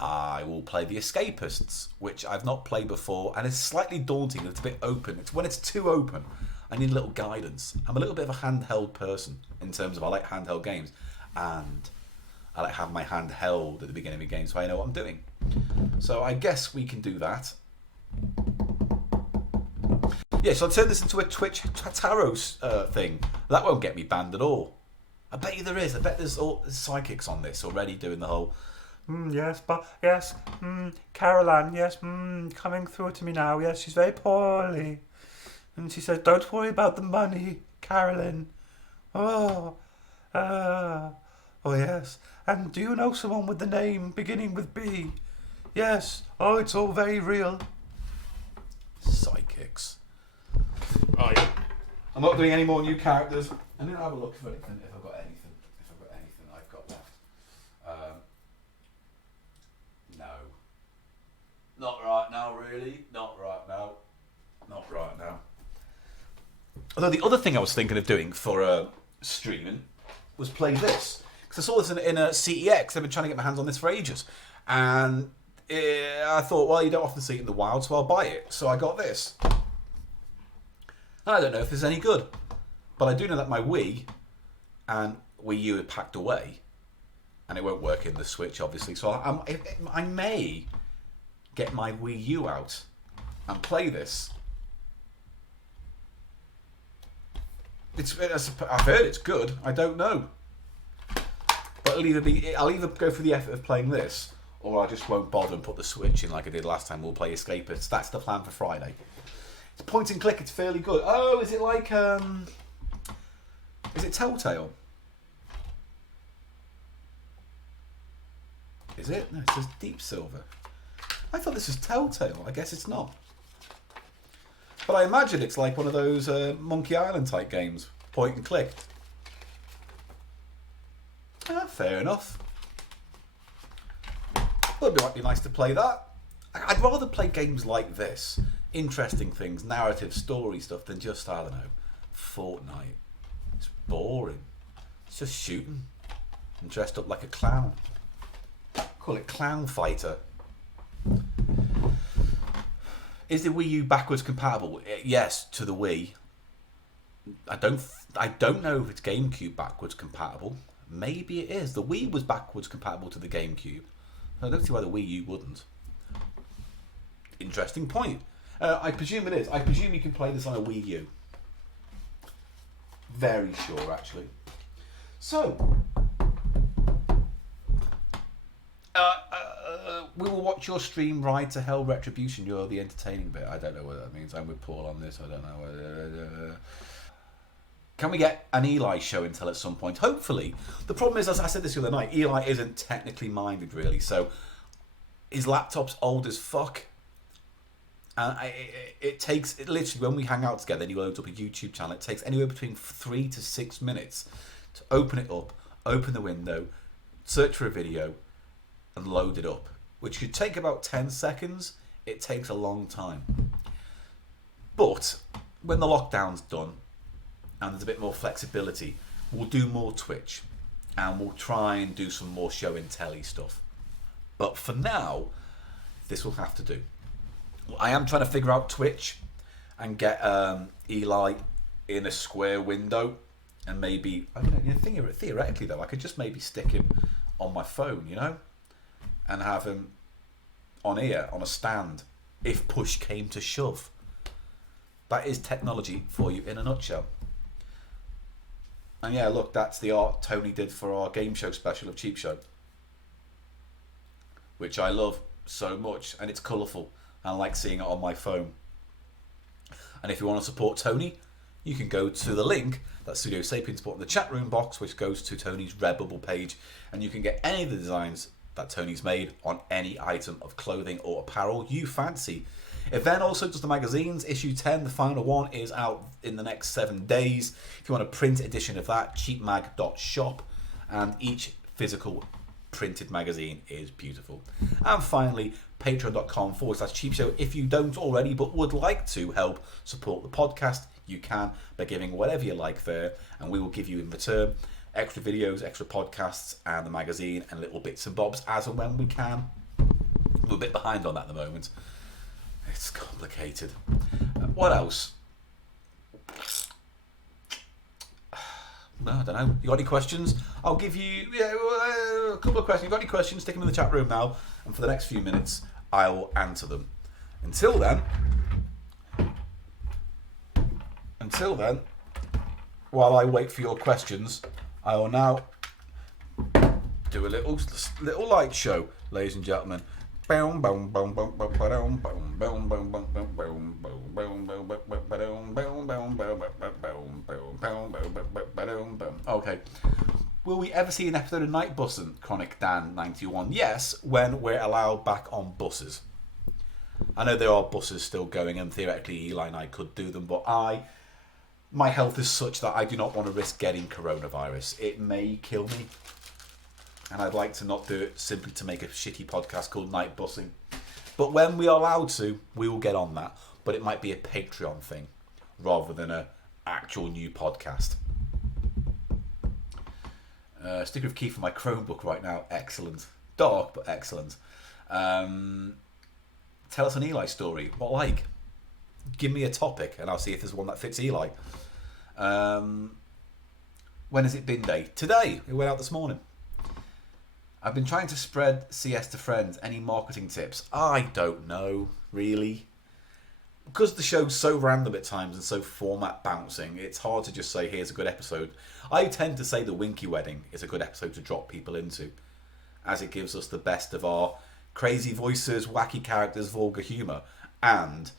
I will play The Escapists, which I've not played before, and it's slightly daunting. It's a bit open. It's when it's too open, I need a little guidance. I'm a little bit of a handheld person in terms of I like handheld games, and I like have my hand held at the beginning of a game so I know what I'm doing. So I guess we can do that. Yeah, so I'll turn this into a Twitch tarot thing. That won't get me banned at all. I bet you there is. I bet there's psychics on this already doing the whole... Caroline, yes, coming through to me now. Yes, she's very poorly. And she says, don't worry about the money, Carolyn. Oh, yes. And do you know someone with the name beginning with B? Yes. Oh, it's all very real. Psychics. Oh, yeah. I'm not doing any more new characters. I'm going to have a look for anything, if I've got anything. I've got left. No. Not right now, really. Not right now. Although the other thing I was thinking of doing for streaming was play this. Because I saw this in a CEX. I've been trying to get my hands on this for ages. And I thought, well, you don't often see it in the wild, so I'll buy it. So I got this. I don't know if it's any good. But I do know that my Wii and Wii U are packed away. And it won't work in the Switch, obviously. So I may get my Wii U out and play this. I've heard it's good. I don't know. But I'll either go for the effort of playing this, or I just won't bother and put the Switch in like I did last time. We'll play Escapists. That's the plan for Friday. It's point and click. It's fairly good. Oh, is it like is it Telltale? Is it? No, it says Deep Silver. I thought this was Telltale. I guess it's not. But I imagine it's like one of those Monkey Island type games. Point and click. Fair enough. Well, it might be nice to play that. I'd rather play games like this. Interesting things, narrative, story stuff, than just, I don't know, Fortnite. It's boring. It's just shooting. And dressed up like a clown. Call it Clown Fighter. Is the Wii U backwards compatible? Yes, to the Wii. I don't know if it's GameCube backwards compatible. Maybe it is. The Wii was backwards compatible to the GameCube. I don't see why the Wii U wouldn't. Interesting point. I presume it is. I presume you can play this on a Wii U. Very sure, actually. So, we will watch your stream Ride to Hell Retribution. You're the entertaining bit. I don't know what that means. I'm with Paul on this. I don't know. Can we get an Eli show until at some point? Hopefully. The problem is, as I said this the other night, Eli isn't technically minded, really. So, his laptop's old as fuck. And it takes, literally, when we hang out together and he loads up a YouTube channel, it takes anywhere between 3 to 6 minutes to open it up, open the window, search for a video, and load it up. Which should take about 10 seconds. It takes a long time. But when the lockdown's done and there's a bit more flexibility, we'll do more Twitch and we'll try and do some more show and telly stuff. But for now, this will have to do. I am trying to figure out Twitch and get Eli in a square window, and maybe, I don't know, theoretically though, I could just maybe stick him on my phone, you know, and have him on here on a stand if push came to shove. That is technology for you in a nutshell. And yeah, look, that's the art Tony did for our game show special of Cheap Show, which I love so much, and it's colourful. I like seeing it on my phone. And if you want to support Tony, you can go to the link that Studio Sapiens put in the chat room box, which goes to Tony's Redbubble page, and you can get any of the designs that Tony's made on any item of clothing or apparel you fancy. It then also does the magazines. Issue 10, the final one, is out in the next 7 days. If you want a print edition of that, cheapmag.shop. And each physical printed magazine is beautiful. And finally, patreon.com/cheapshow. If you don't already but would like to help support the podcast, you can by giving whatever you like there, and we will give you in return extra videos, extra podcasts, and the magazine, and little bits and bobs as and when we can. We're a bit behind on that at the moment. It's complicated. What else? No, I don't know. You got any questions? I'll give you a couple of questions. If you've got any questions, stick them in the chat room now, and for the next few minutes, I will answer them. Until then, while I wait for your questions, I will now do a little light show, ladies and gentlemen. Okay. Will we ever see an episode of Night Bussin'? Chronic Dan 91. Yes, when we're allowed back on buses. I know there are buses still going, and theoretically Eli and I could do them, but my health is such that I do not want to risk getting coronavirus. It may kill me, and I'd like to not do it simply to make a shitty podcast called Night Bussing. But when we are allowed to, we will get on that. But it might be a Patreon thing rather than an actual new podcast. Sticker of key for my Chromebook right now. Excellent. Dark, but excellent. Tell us an Eli story. What like? Give me a topic and I'll see if there's one that fits Eli. When has it been day? Today. It went out this morning. I've been trying to spread CS to friends. Any marketing tips? I don't know, really. Because the show's so random at times and so format bouncing, it's hard to just say, here's a good episode. I tend to say the Winky Wedding is a good episode to drop people into, as it gives us the best of our crazy voices, wacky characters, vulgar humour, and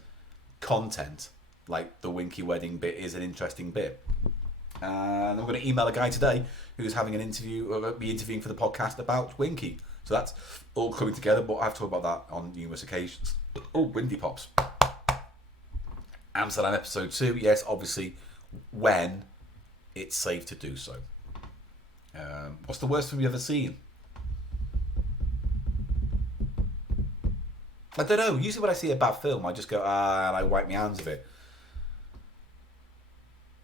content. Like the Winky Wedding bit is an interesting bit. And I'm going to email a guy today who's having an interview, or be interviewing for the podcast about Winky. So that's all coming together, but I've talked about that on numerous occasions. Oh, Windy Pops. Amsterdam episode 2, yes, obviously, when it's safe to do so. What's the worst film you've ever seen? I don't know. Usually when I see a bad film, I just go, and I wipe my hands of it.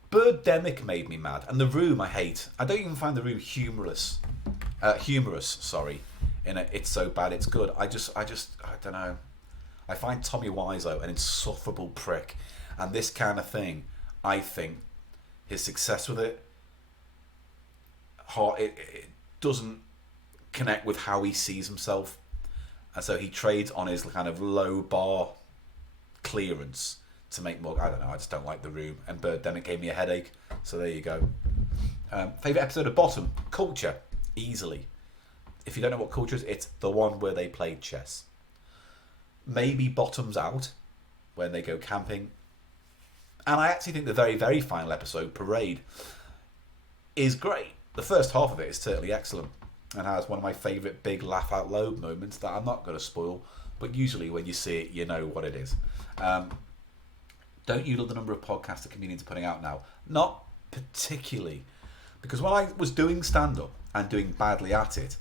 Birdemic made me mad, and The Room I hate. I don't even find The Room humorous. In a It's So Bad It's Good. I don't know. I find Tommy Wiseau an insufferable prick, and this kind of thing, I think his success with it doesn't connect with how he sees himself, and so he trades on his kind of low bar clearance to make more. I don't know. I just don't like The Room, and Birdemic gave me a headache. So there you go. Favorite episode of Bottom? Culture, easily. If you don't know what Culture is, it's the one where they played chess. Maybe Bottoms Out, when they go camping. And I actually think the very, very final episode, Parade, is great. The first half of it is certainly excellent, and has one of my favourite big laugh out loud moments that I'm not going to spoil, but usually when you see it, you know what it is. Don't you love the number of podcasts that comedians are putting out now? Not particularly. Because when I was doing stand-up and doing badly at it,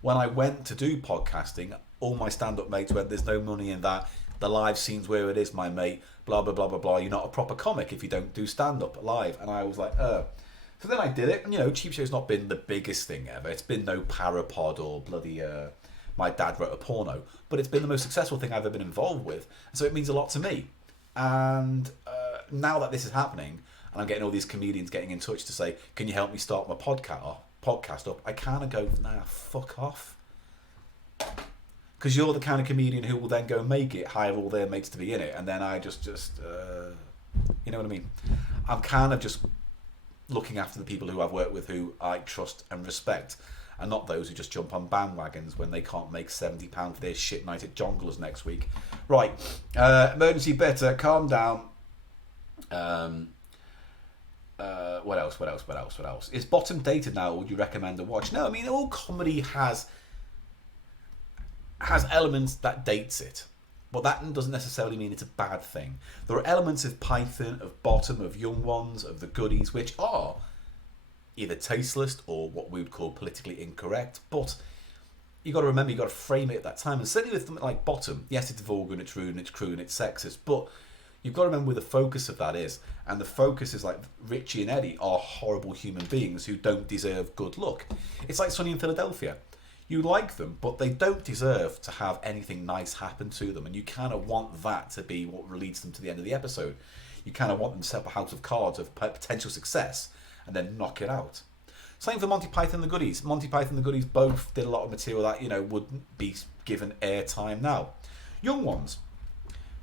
when I went to do podcasting, all my stand-up mates went, there's no money in that. The live scene's where it is, my mate. Blah, blah, blah, blah, blah. You're not a proper comic if you don't do stand-up live. And I was like, So then I did it. And, Cheap Show's not been the biggest thing ever. It's been no Parapod or bloody... My dad wrote a porno. But it's been the most successful thing I've ever been involved with. And so it means a lot to me. And now that this is happening, and I'm getting all these comedians getting in touch to say, can you help me start my podcast up? I kind of go, nah, fuck off. Because you're the kind of comedian who will then go make it, hire all their mates to be in it, and then I just you know what I mean? I'm kind of just looking after the people who I've worked with who I trust and respect, and not those who just jump on bandwagons when they can't make £70 for their shit night at Jonglers next week. Right, emergency better, calm down. What else? Is Bottom dated now, or would you recommend a watch? No, I mean, all comedy has elements that dates it. But that doesn't necessarily mean it's a bad thing. There are elements of Python, of Bottom, of Young Ones, of the Goodies, which are either tasteless or what we would call politically incorrect. But you got to remember, you got to frame it at that time. And certainly with something like Bottom, yes, it's vulgar and it's rude and it's crude and it's sexist, but you've got to remember where the focus of that is. And the focus is like Richie and Eddie are horrible human beings who don't deserve good luck. It's like Sunny in Philadelphia. You like them, but they don't deserve to have anything nice happen to them. And you kind of want that to be what leads them to the end of the episode. You kind of want them to set up a house of cards of potential success and then knock it out. Same for Monty Python and the Goodies. Monty Python and the Goodies both did a lot of material that, wouldn't be given airtime now. Young Ones.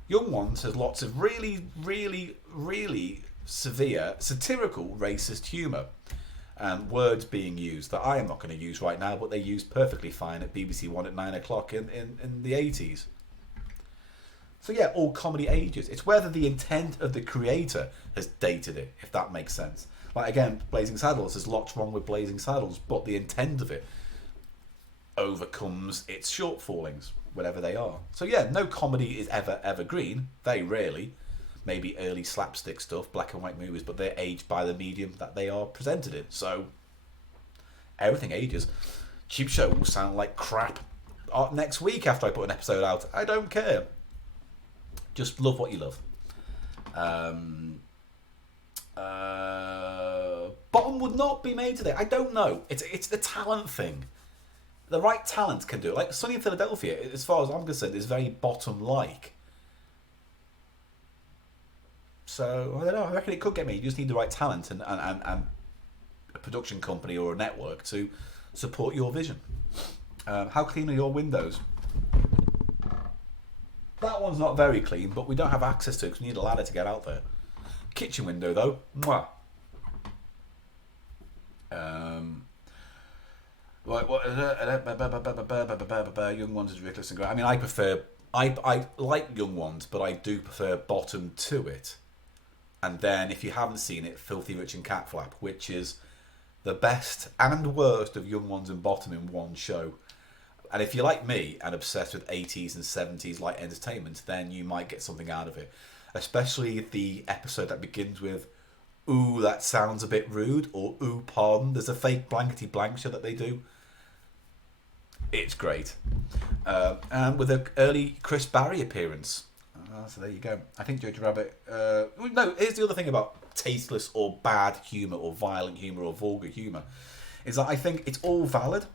Young Ones has lots of really, really, really severe, satirical, racist humour. And words being used that I am not going to use right now, but they used perfectly fine at BBC One at 9 o'clock in the 80s. So yeah, all comedy ages. It's whether the intent of the creator has dated it, if that makes sense. Like again, Blazing Saddles, there's lots wrong with Blazing Saddles, but the intent of it overcomes its shortfallings, whatever they are. So yeah, no comedy is ever evergreen. Very rarely. Maybe early slapstick stuff, black and white movies, but they're aged by the medium that they are presented in. So everything ages. Cheap Show will sound like crap next week after I put an episode out. I don't care. Just love what you love. Bottom would not be made today. I don't know. It's the talent thing. The right talent can do it. Like Sunny in Philadelphia, as far as I'm concerned, is very Bottom-like. So, I don't know, I reckon it could get me. You just need the right talent and a production company or a network to support your vision. How clean are your windows? That one's not very clean, but we don't have access to it because we need a ladder to get out there. Kitchen window, though. Mwah. Young Ones is ridiculous and great. I mean, I like Young Ones, but I do prefer Bottom to it. And then, if you haven't seen it, Filthy Rich and Cat Flap, which is the best and worst of Young Ones and Bottom in one show. And if you're like me and obsessed with 80s and 70s light entertainment, then you might get something out of it. Especially the episode that begins with, "Ooh, that sounds a bit rude," or "Ooh, pardon." There's a fake blankety blank show that they do. It's great. And with an early Chris Barry appearance. So there you go. I think Jojo Rabbit... no, here's the other thing about tasteless or bad humour or violent humour or vulgar humour. Is that I think it's all valid,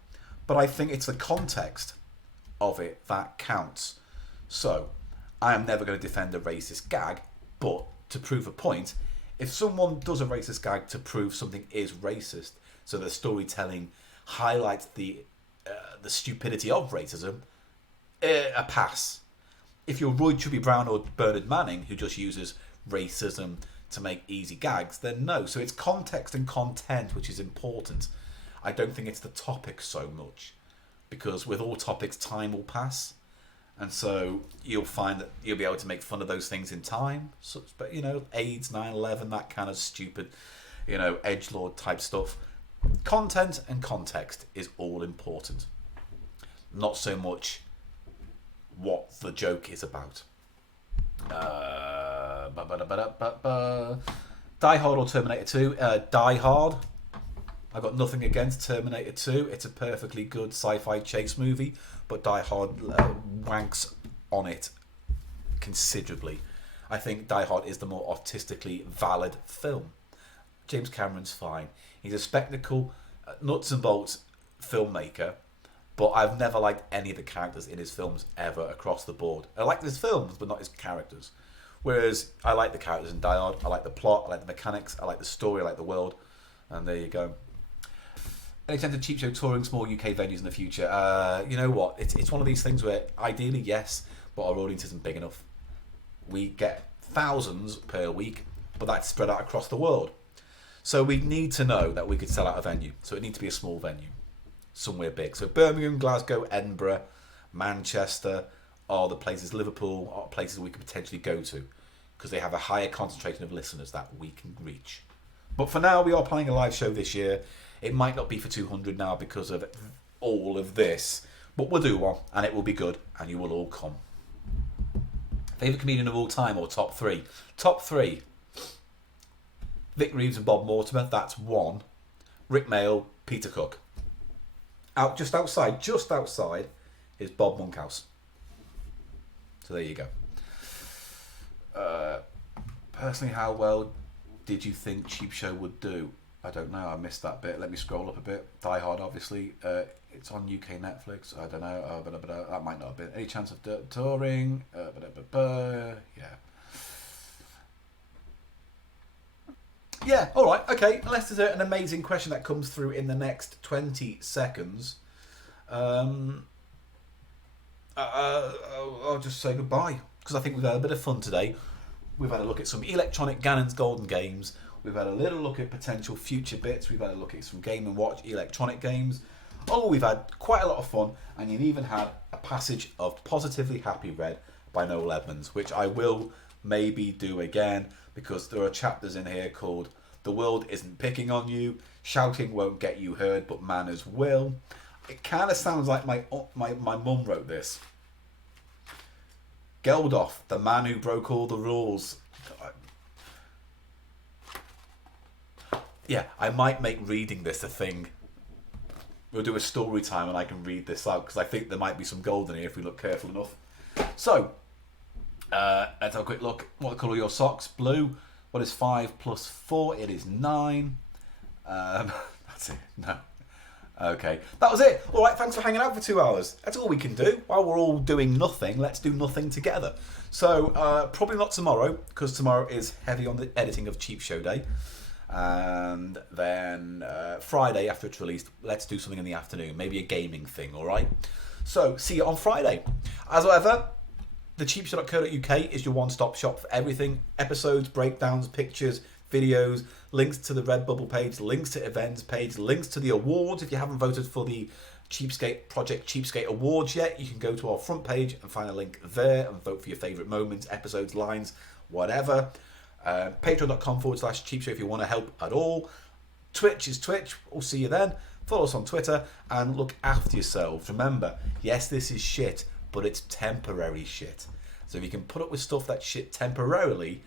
but I think it's the context of it that counts. So, I am never going to defend a racist gag, but to prove a point, if someone does a racist gag to prove something is racist, so the storytelling highlights the stupidity of racism, a pass. If you're Roy Chubby Brown or Bernard Manning, who just uses racism to make easy gags, then no. So it's context and content which is important. I don't think it's the topic so much, because with all topics, time will pass, and so you'll find that you'll be able to make fun of those things in time. So, but AIDS, 9/11, that kind of stupid, edgelord type stuff. Content and context is all important, not so much what the joke is about. Die Hard or Terminator 2? Die Hard. I've got nothing against Terminator 2. It's a perfectly good sci-fi chase movie, but Die Hard wanks on it considerably. I think Die Hard is the more artistically valid film. James Cameron's fine. He's a spectacle, nuts and bolts filmmaker, but I've never liked any of the characters in his films ever across the board. I like his films, but not his characters. Whereas I like the characters in Die Hard, I like the plot, I like the mechanics, I like the story, I like the world, and there you go. Any chance of Cheap Show touring small UK venues in the future? You know what? It's one of these things where ideally yes, but our audience isn't big enough. We get thousands per week, but that's spread out across the world. So we need to know that we could sell out a venue. So it needs to be a small venue, somewhere big. So Birmingham, Glasgow, Edinburgh, Manchester are the places. Liverpool are places we could potentially go to because they have a higher concentration of listeners that we can reach. But for now, we are planning a live show this year. It might not be for 200 now because of all of this, but we'll do one and it will be good and you will all come. Favourite comedian of all time or top three? Top three. Vic Reeves and Bob Mortimer, that's one. Rick Mayall, Peter Cook. Just outside is Bob Monkhouse. So there you go. Personally, how well did you think Cheap Show would do? I don't know. I missed that bit. Let me scroll up a bit. Die Hard, obviously. It's on UK Netflix. I don't know. That might not have been. Any chance of touring? Yeah. Yeah, all right, okay. Unless there's an amazing question that comes through in the next 20 seconds, I'll just say goodbye, because I think we've had a bit of fun today. We've had a look at some electronic Gannon's Golden Games. We've had a little look at potential future bits. We've had a look at some Game & Watch electronic games. Oh, we've had quite a lot of fun, and you've even had a passage of Positively Happy read by Noel Edmonds, which I will maybe do again, because there are chapters in here called The World Isn't Picking on You, Shouting Won't Get You Heard, but Manners Will. It kind of sounds like my mum wrote this. Geldof, the man who broke all the rules. Yeah, I might make reading this a thing. We'll do a story time and I can read this out, because I think there might be some gold in here if we look careful enough. So, let's have a quick look. What colour are your socks? Blue. What is 5 plus 4? It is 9. That's it. No. Okay. That was it. All right. Thanks for hanging out for 2 hours. That's all we can do. While we're all doing nothing, let's do nothing together. So, probably not tomorrow, because tomorrow is heavy on the editing of Cheap Show Day. And then Friday, after it's released, let's do something in the afternoon. Maybe a gaming thing, all right? So, see you on Friday. As ever, thecheapshow.co.uk is your one-stop shop for everything. Episodes, breakdowns, pictures, videos, links to the Redbubble page, links to events page, links to the awards. If you haven't voted for the Project Cheapskate Awards yet, you can go to our front page and find a link there and vote for your favourite moments, episodes, lines, whatever. Patreon.com/cheapshow if you want to help at all. Twitch is Twitch. We'll see you then. Follow us on Twitter and look after yourselves. Remember, yes, this is shit, but it's temporary shit. So if you can put up with stuff that's shit temporarily,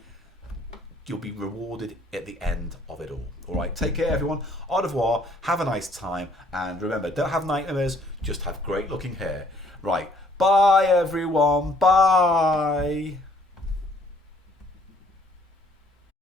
you'll be rewarded at the end of it all. All right, take care, everyone. Au revoir. Have a nice time. And remember, don't have nightmares, just have great looking hair. Right, bye, everyone. Bye.